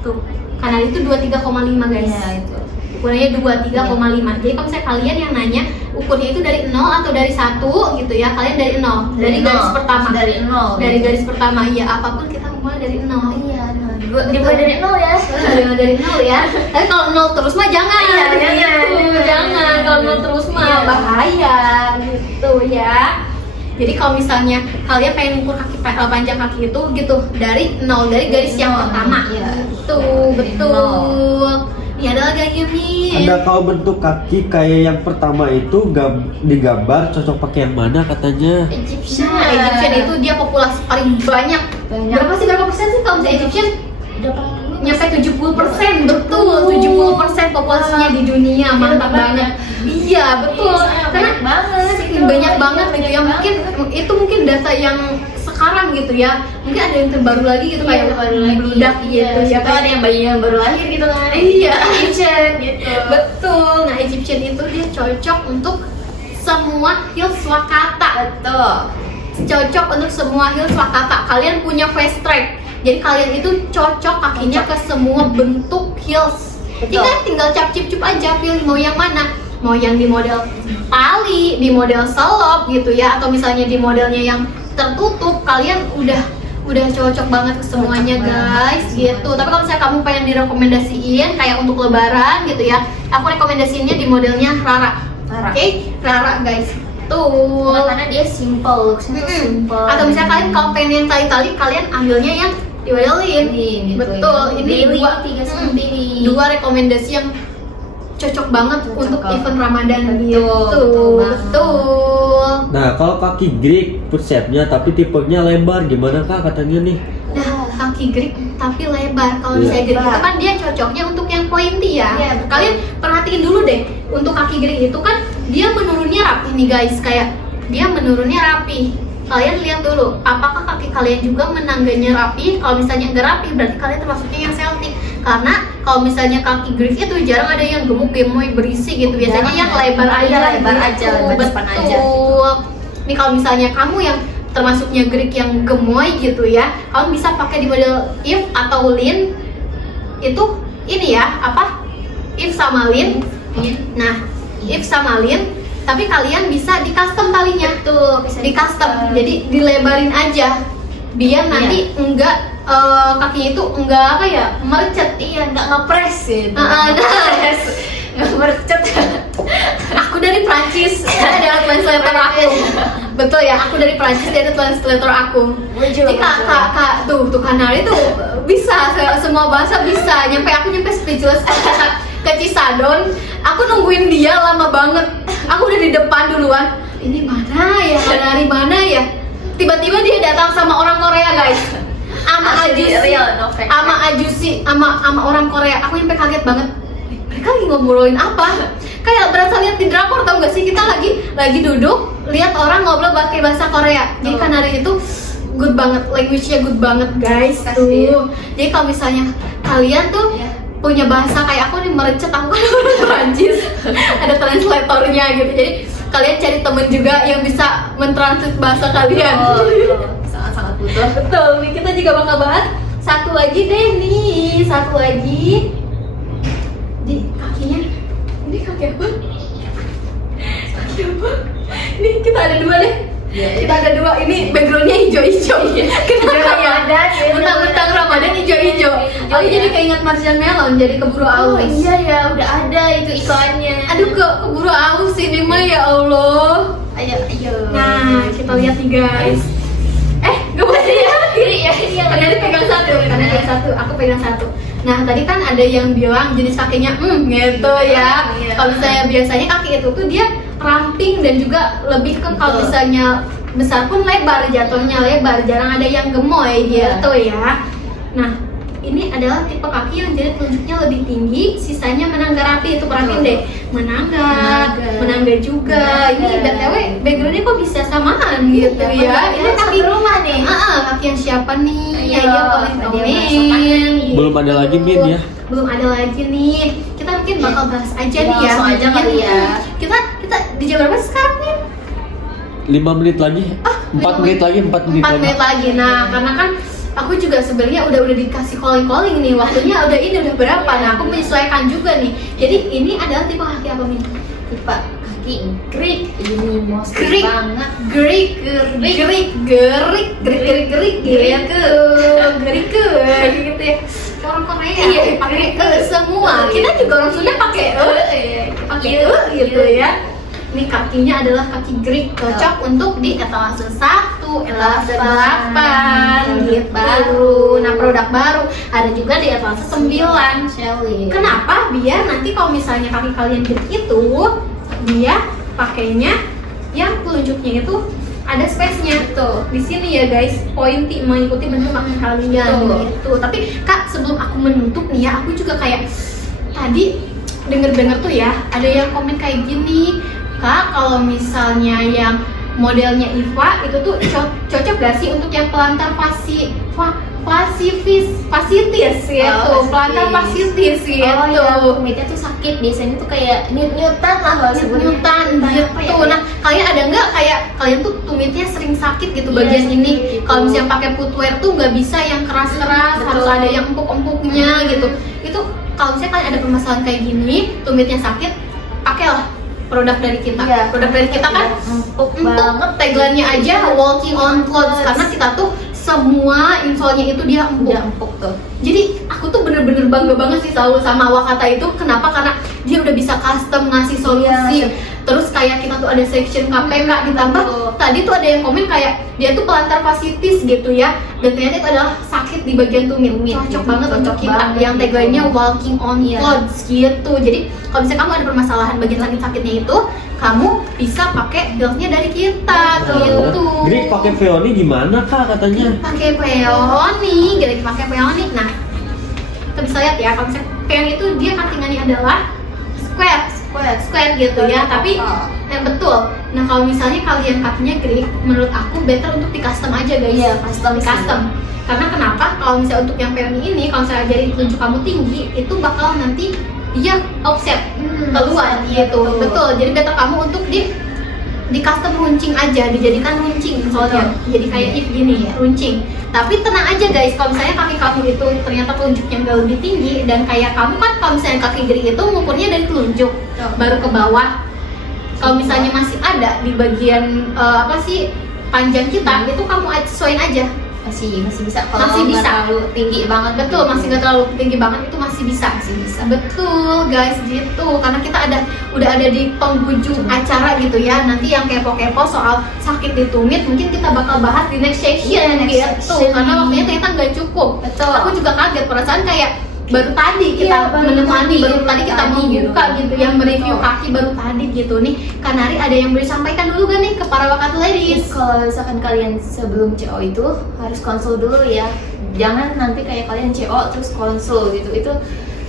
Tuh. Kanari itu 23,5 guys. Iya, itu. Ukurannya 23,5. Jadi kalau misalnya kalian yang nanya ukurnya itu dari 0 atau dari 1 gitu ya, kalian dari 0. Dari garis nol. pertama. Dari 0. Dari garis pertama. Ya, apapun kita mulai dari 0. Iya, dimulai dari 0 ya. Dari 0 ya. Tapi kalau 0 terus mah jangan. Iya, jangan. Gitu, jangan. Kalau 0 terus mah Iya. bahaya gitu ya. Jadi kalau misalnya kalian pengen ngukur kaki panjang kaki itu gitu dari 0, dari garis yang Nol. pertama. Iya. Tuh, Dari betul. Ini ada lagi yang nih. Ada kalau bentuk kaki kayak yang pertama itu digambar cocok pakai yang mana katanya? Egyptian. Nah, Egyptian itu dia populasi paling banyak. Banyak. Berapa persen sih kalau misalnya Egyptian? Dapat Nyampe 70%, betul. 70% populasinya di dunia, mantap banget. Iya, betul. Karena banyak banget. banyak banget gitu ya. Mungkin data yang sekarang gitu ya. Mungkin ada yang terbaru lagi gitu kayak baru lagi beludak gitu ya. Atau ada yang bayi yang baru lahir gitu kan. Iya. Egyptian gitu. Betul. Nah, Egyptian itu dia cocok untuk semua heels Wakata. Betul. Cocok untuk semua heels Wakata. Kalian punya fast track. Jadi kalian itu cocok kakinya ke semua bentuk heels. Jadi Betul. kan tinggal cap-cip aja pilih mau yang mana. Mau yang di model tali, di model selop gitu ya, atau misalnya di modelnya yang tertutup, kalian udah cocok banget ke semuanya Cocok guys banget. gitu. Tapi kalau misalnya kamu pengen direkomendasiin kayak untuk lebaran gitu ya, aku rekomendasiinnya di modelnya Rara. Rara. Oke, Rara guys. Tuh. Karena dia simple, looksnya tuh simple. Atau misalnya kalian kalau pengen yang tali-tali, kalian ambilnya yang diodelin. Gitu, Betul. ya. Ini Daily dua 3 cm nih. dua rekomendasi yang cocok banget Cocok untuk banget. event Ramadan Betul, gitu. betul banget. Betul. Nah kalau kaki Greek footstepnya tapi tipenya lebar gimana kak katanya nih? Nah, kaki Greek tapi lebar. Kalau Iya. misalnya Greek itu Lebar. kan dia cocoknya untuk yang pointy ya. Iya, betul. Kalian perhatiin dulu deh. Untuk kaki Greek itu kan dia menurunnya rapi nih guys, kayak dia menurunnya rapi. Kalian lihat dulu, apakah kaki kalian juga menangganya rapi? Kalau misalnya nggak rapi, berarti kalian termasuknya yang Celtic. Karena kalau misalnya kaki Greek itu jarang ada yang gemuk, gemoy, berisi gitu. Biasanya Jarang yang ya. lebar aja, Iya, lebar gitu. aja, lebar depan aja. Betul. Nih kalau misalnya kamu yang termasuknya Greek yang gemoy gitu ya, kamu bisa pakai di model if atau lin. Itu ini ya, apa? If sama lin. Nah, if sama lin, tapi kalian bisa di custom talinya. Tuh, bisa Di custom. Jadi dilebarin aja. Biar nanti enggak kakinya itu enggak apa ya? Merecet. Iya, nggak ngepres gitu. Nah, nggak mercet. Aku dari Prancis, dia adalah translator aku. Betul ya, aku dari Prancis, dia adalah translator aku. Jadi kak tuh Kanari tuh bisa semua bahasa bisa. Aku nyampe speechless ke Cisadon. Aku nungguin dia lama banget. Aku udah di depan duluan. Ini mana ya, Kanari mana ya? Tiba-tiba dia datang sama orang Korea guys. Sama Ajusi, sama orang Korea. Aku nyampe kaget banget. Mereka lagi ngobrolin apa? Kayak berasa lihat di drakor, tau gak sih, kita lagi duduk lihat orang ngobrol pakai bahasa Korea. Jadi Kanari itu good banget, language-nya good banget guys tuh. Jadi kalau misalnya kalian tuh punya bahasa kayak aku nih merecet, aku kan orang Prancis, ada translatornya gitu. Jadi kalian cari temen juga yang bisa mentranslate bahasa kalian. Sangat-sangat butuh. Betul, kita juga bakal bahas satu lagi deh nih, satu lagi di kakinya. Ini kaki apa? Kaki apa? Ini kita ada dua deh. Kita ada dua, ini backgroundnya hijau-hijau. Kenapa ya? Mentang-mentang Ramadan hijau-hijau. Aku jadi keinget Marjan Melon, jadi keburu aus. Oh iya ya, udah ada itu iklannya. Aduh, keburu aus ini mah, ya Allah. Ayo. Nah, kita lihat nih guys. Gak boleh ya, kiri ya. Karena pegang satu, aku pegang satu. Nah, tadi kan ada yang bilang jenis kakinya gitu ya. Kalau misalnya biasanya kaki itu tuh dia ramping dan juga lebih ke kalau misalnya besar pun lebar, jatuhnya lebar, jarang ada yang gemoy gitu ya. Nah, ini adalah tipe kaki yang jadi telunjuknya lebih tinggi, sisanya menangga rapi. Itu perhatiin deh, menangga juga. Ini BTW backgroundnya kok bisa samaan gitu ya. Ini kaki rumah nih. Kaki yang siapa nih? Ayo, komen. Belum ada lagi Min ya. Belum ada lagi nih. Kita mungkin bakal bahas aja nih ya. Langsung aja kali ya. Kita di jam berapa sekarang nih? 5 menit lagi. 4 menit lagi. 4 menit lagi. Nah, karena kan aku juga sebenarnya udah dikasih calling nih, waktunya udah berapa. Nah, aku menyesuaikan juga nih. Jadi ini adalah tipe kaki apa nih? Tipe kaki Greek. Ini most Greek banget. Greek gitu ya. Orang Korea pakai semua. Kita juga orang Sunda pakai gitu ya. Ini kakinya adalah kaki Greek, cocok untuk di etalase 1, etalase 8 gitu. Baru. Nah, produk baru ada juga di etalase 9. Shelly. Kenapa? Biar nanti kalau misalnya kaki kalian Greek itu dia pakainya yang telunjuknya itu ada space-nya tuh. Di sini ya guys, pointy mengikuti bentuk kaki kalian gitu. Tapi Kak, sebelum aku menutup nih ya, aku juga kayak tadi denger tuh ya, ada yang komen kayak gini. Kak, kalau misalnya yang modelnya Iva itu tuh cocok gak sih untuk yang pelantar pasitis gitu, pelantar pasitis gitu. Oh ya, kumitnya tuh sakit, biasanya tuh kayak nyut-nyutan lah kalau nyut-nyutan gitu. Nah, kalian ada nggak kayak kalian tuh tumitnya sering sakit gitu bagian ini? Kalau misalnya pakai footwear tuh nggak bisa yang keras-keras, harus ada yang empuk-empuknya gitu. Itu kalau misalnya kalian ada permasalahan kayak gini, tumitnya sakit, pakailah produk dari kita. Produk dari kita kan empuk banget, tagline-nya aja walking on clouds, karena kita tuh semua insole-nya itu dia empuk tuh. Jadi aku tuh bener-bener bangga banget sih selalu sama Wakata itu. Kenapa? Karena dia udah bisa custom ngasih solusi. Terus kayak kita tuh ada section KPK, ditambah tadi tuh ada yang komen kayak dia tuh pelantar pasitis gitu ya. Dan ternyata itu adalah sakit di bagian tumit. Cocok banget untuk kita yang tagline-nya walking on clouds gitu. Jadi kalau misalnya kamu ada permasalahan bagian sakit-sakitnya itu, kamu bisa pakai heels-nya dari kita gitu. Greek pakai peony gimana Kak katanya? Pakai peony, Greek pakai peony. Nah, kita bisa lihat ya, kalau misalnya peony itu dia cuttingannya adalah square gitu ya, tapi betul. Nah, kalau misalnya kalian kakinya Greek, menurut aku better untuk di custom aja guys. Iya, custom. Karena kenapa? Kalau misalnya untuk yang peony ini, kalau misalnya jari telunjuk kamu tinggi, itu bakal nanti dia offset keluar gitu. Betul. Jadi better kamu untuk di custom runcing aja, dijadikan runcing soalnya. Jadi kayak if gini, runcing. Tapi tenang aja guys, kalau misalnya kaki kamu itu ternyata telunjuknya nggak lebih tinggi, dan kayak kamu kan kalau misalnya kaki Greek itu ngukurnya dari telunjuk baru ke bawah. Kalau misalnya masih ada di bagian panjang kita, itu kamu sesuaiin aja masih bisa kalau Masih nggak bisa. terlalu tinggi banget. Betul, masih nggak terlalu tinggi banget, itu masih bisa. Betul guys, gitu. Karena kita udah ada di penghujung acara gitu ya. Nanti yang kepo-kepo soal sakit di tumit mungkin kita bakal bahas di next session Iya, next gitu. session. Karena waktunya ternyata nggak cukup. Betul. Aku juga kaget, perasaan kayak baru tadi kita Iya, baru menemani, tadi, baru tadi kita tadi membuka gitu, yang mereview Betul. kaki baru tadi gitu nih. Kanari ada yang boleh sampaikan dulu gak nih ke para wakat ladies? Kalau misalkan kalian sebelum CO itu harus konsul dulu ya. Jangan nanti kayak kalian CO terus konsul gitu. Itu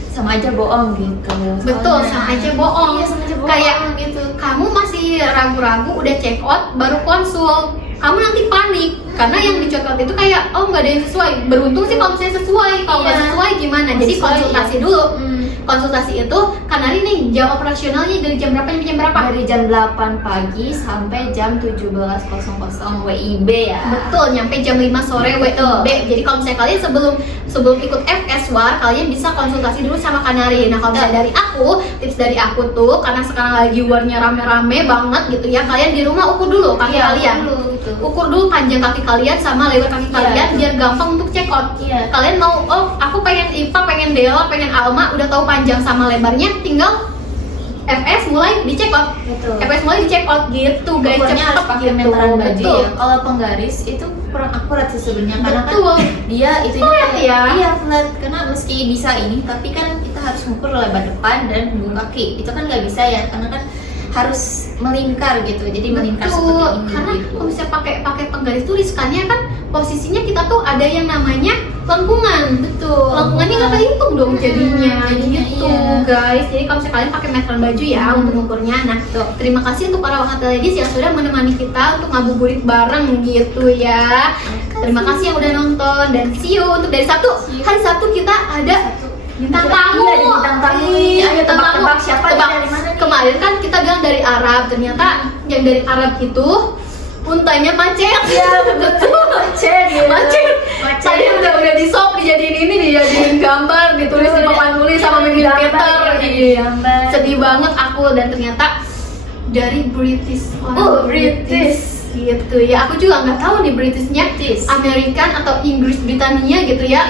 sama aja bohong gitu. Betul, Soalnya- sama aja bohong. Iya, sama aja bohong Kayak gitu. kamu masih ragu-ragu udah check out baru konsul, kamu nanti panik karena yang di check out itu kayak oh nggak ada yang sesuai. Beruntung sih kalau misalnya sesuai, kalau nggak Iya. sesuai gimana? Jadi Sesuai, konsultasi iya. dulu. Hmm. Konsultasi itu Kanari nih jam operasionalnya dari jam berapa sampai jam berapa? Dari jam 8 pagi sampai jam 17.00 WIB ya. Betul, nyampe jam 5 sore Betul. WIB. Jadi kalau misalnya kalian sebelum ikut FS War, kalian bisa konsultasi dulu sama Kanari. Nah, kalau misalnya dari aku, tips dari aku tuh, karena sekarang lagi warnya rame-rame banget gitu ya, kalian di rumah ukur dulu kaki Iya, kalian. dulu gitu. Ukur dulu panjang kaki kalian sama lebar kaki Iya, kalian betul. biar gampang untuk check out. Iya. Kalian mau, oh aku pengen IPA, pengen Dela, pengen Alma, udah tahu panjang sama lebarnya, tinggal FS mulai di check out. Betul. FS mulai di check out gitu guys, Ukurnya harus cepet pakai gitu. meteran baju Betul. ya. Kalau penggaris itu kurang akurat sih sebenarnya karena Betul. kan dia itu Flat ya? Iya flat karena meski bisa ini tapi kan kita harus mengukur lebar depan dan punggung kaki itu kan nggak bisa ya karena kan harus melingkar gitu jadi melingkar Betul, seperti ini karena gitu. kalau misalnya pakai penggaris tuh riskannya kan posisinya kita tuh ada yang namanya lengkungan. Betul. Lengkungannya nggak kehitung dong jadinya, Jadinya gitu iya. guys. Jadi kalau misalnya kalian pakai meteran baju ya untuk ukurnya. Nah, terima kasih untuk para wakat ladies yang sudah menemani kita untuk ngabuburit bareng gitu ya. Terima kasih yang udah nonton dan see you untuk dari Sabtu. See you. Hari Sabtu kita ada bintang tamu. Iya, ada bintang tamu. Iya, Ayo bintang tamu. tebak-tebak siapa nih, Tebak. dari mana nih? Kemarin kan kita bilang dari Arab, ternyata yang dari Arab itu untanya macet. Iya betul. Macet gitu. Macet. Macet. Tadi udah di shop dijadiin ini, dijadiin gambar, ditulis di papan tulis sama Meggy Peter. Iya. Gambar. Sedih banget aku dan ternyata dari British. Oh, British. Gitu ya, aku juga nggak tahu nih Britishnya British. American atau Inggris Britania gitu ya.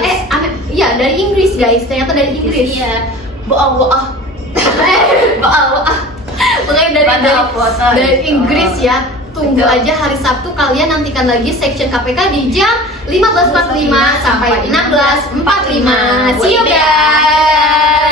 Iya dari Inggris guys, ternyata dari Inggris. Iya. Boah. Pokoknya dari Inggris ya. Tunggu Betul. aja hari Sabtu, kalian nantikan lagi section KPK di jam 15.45 sampai 16.45. See you guys.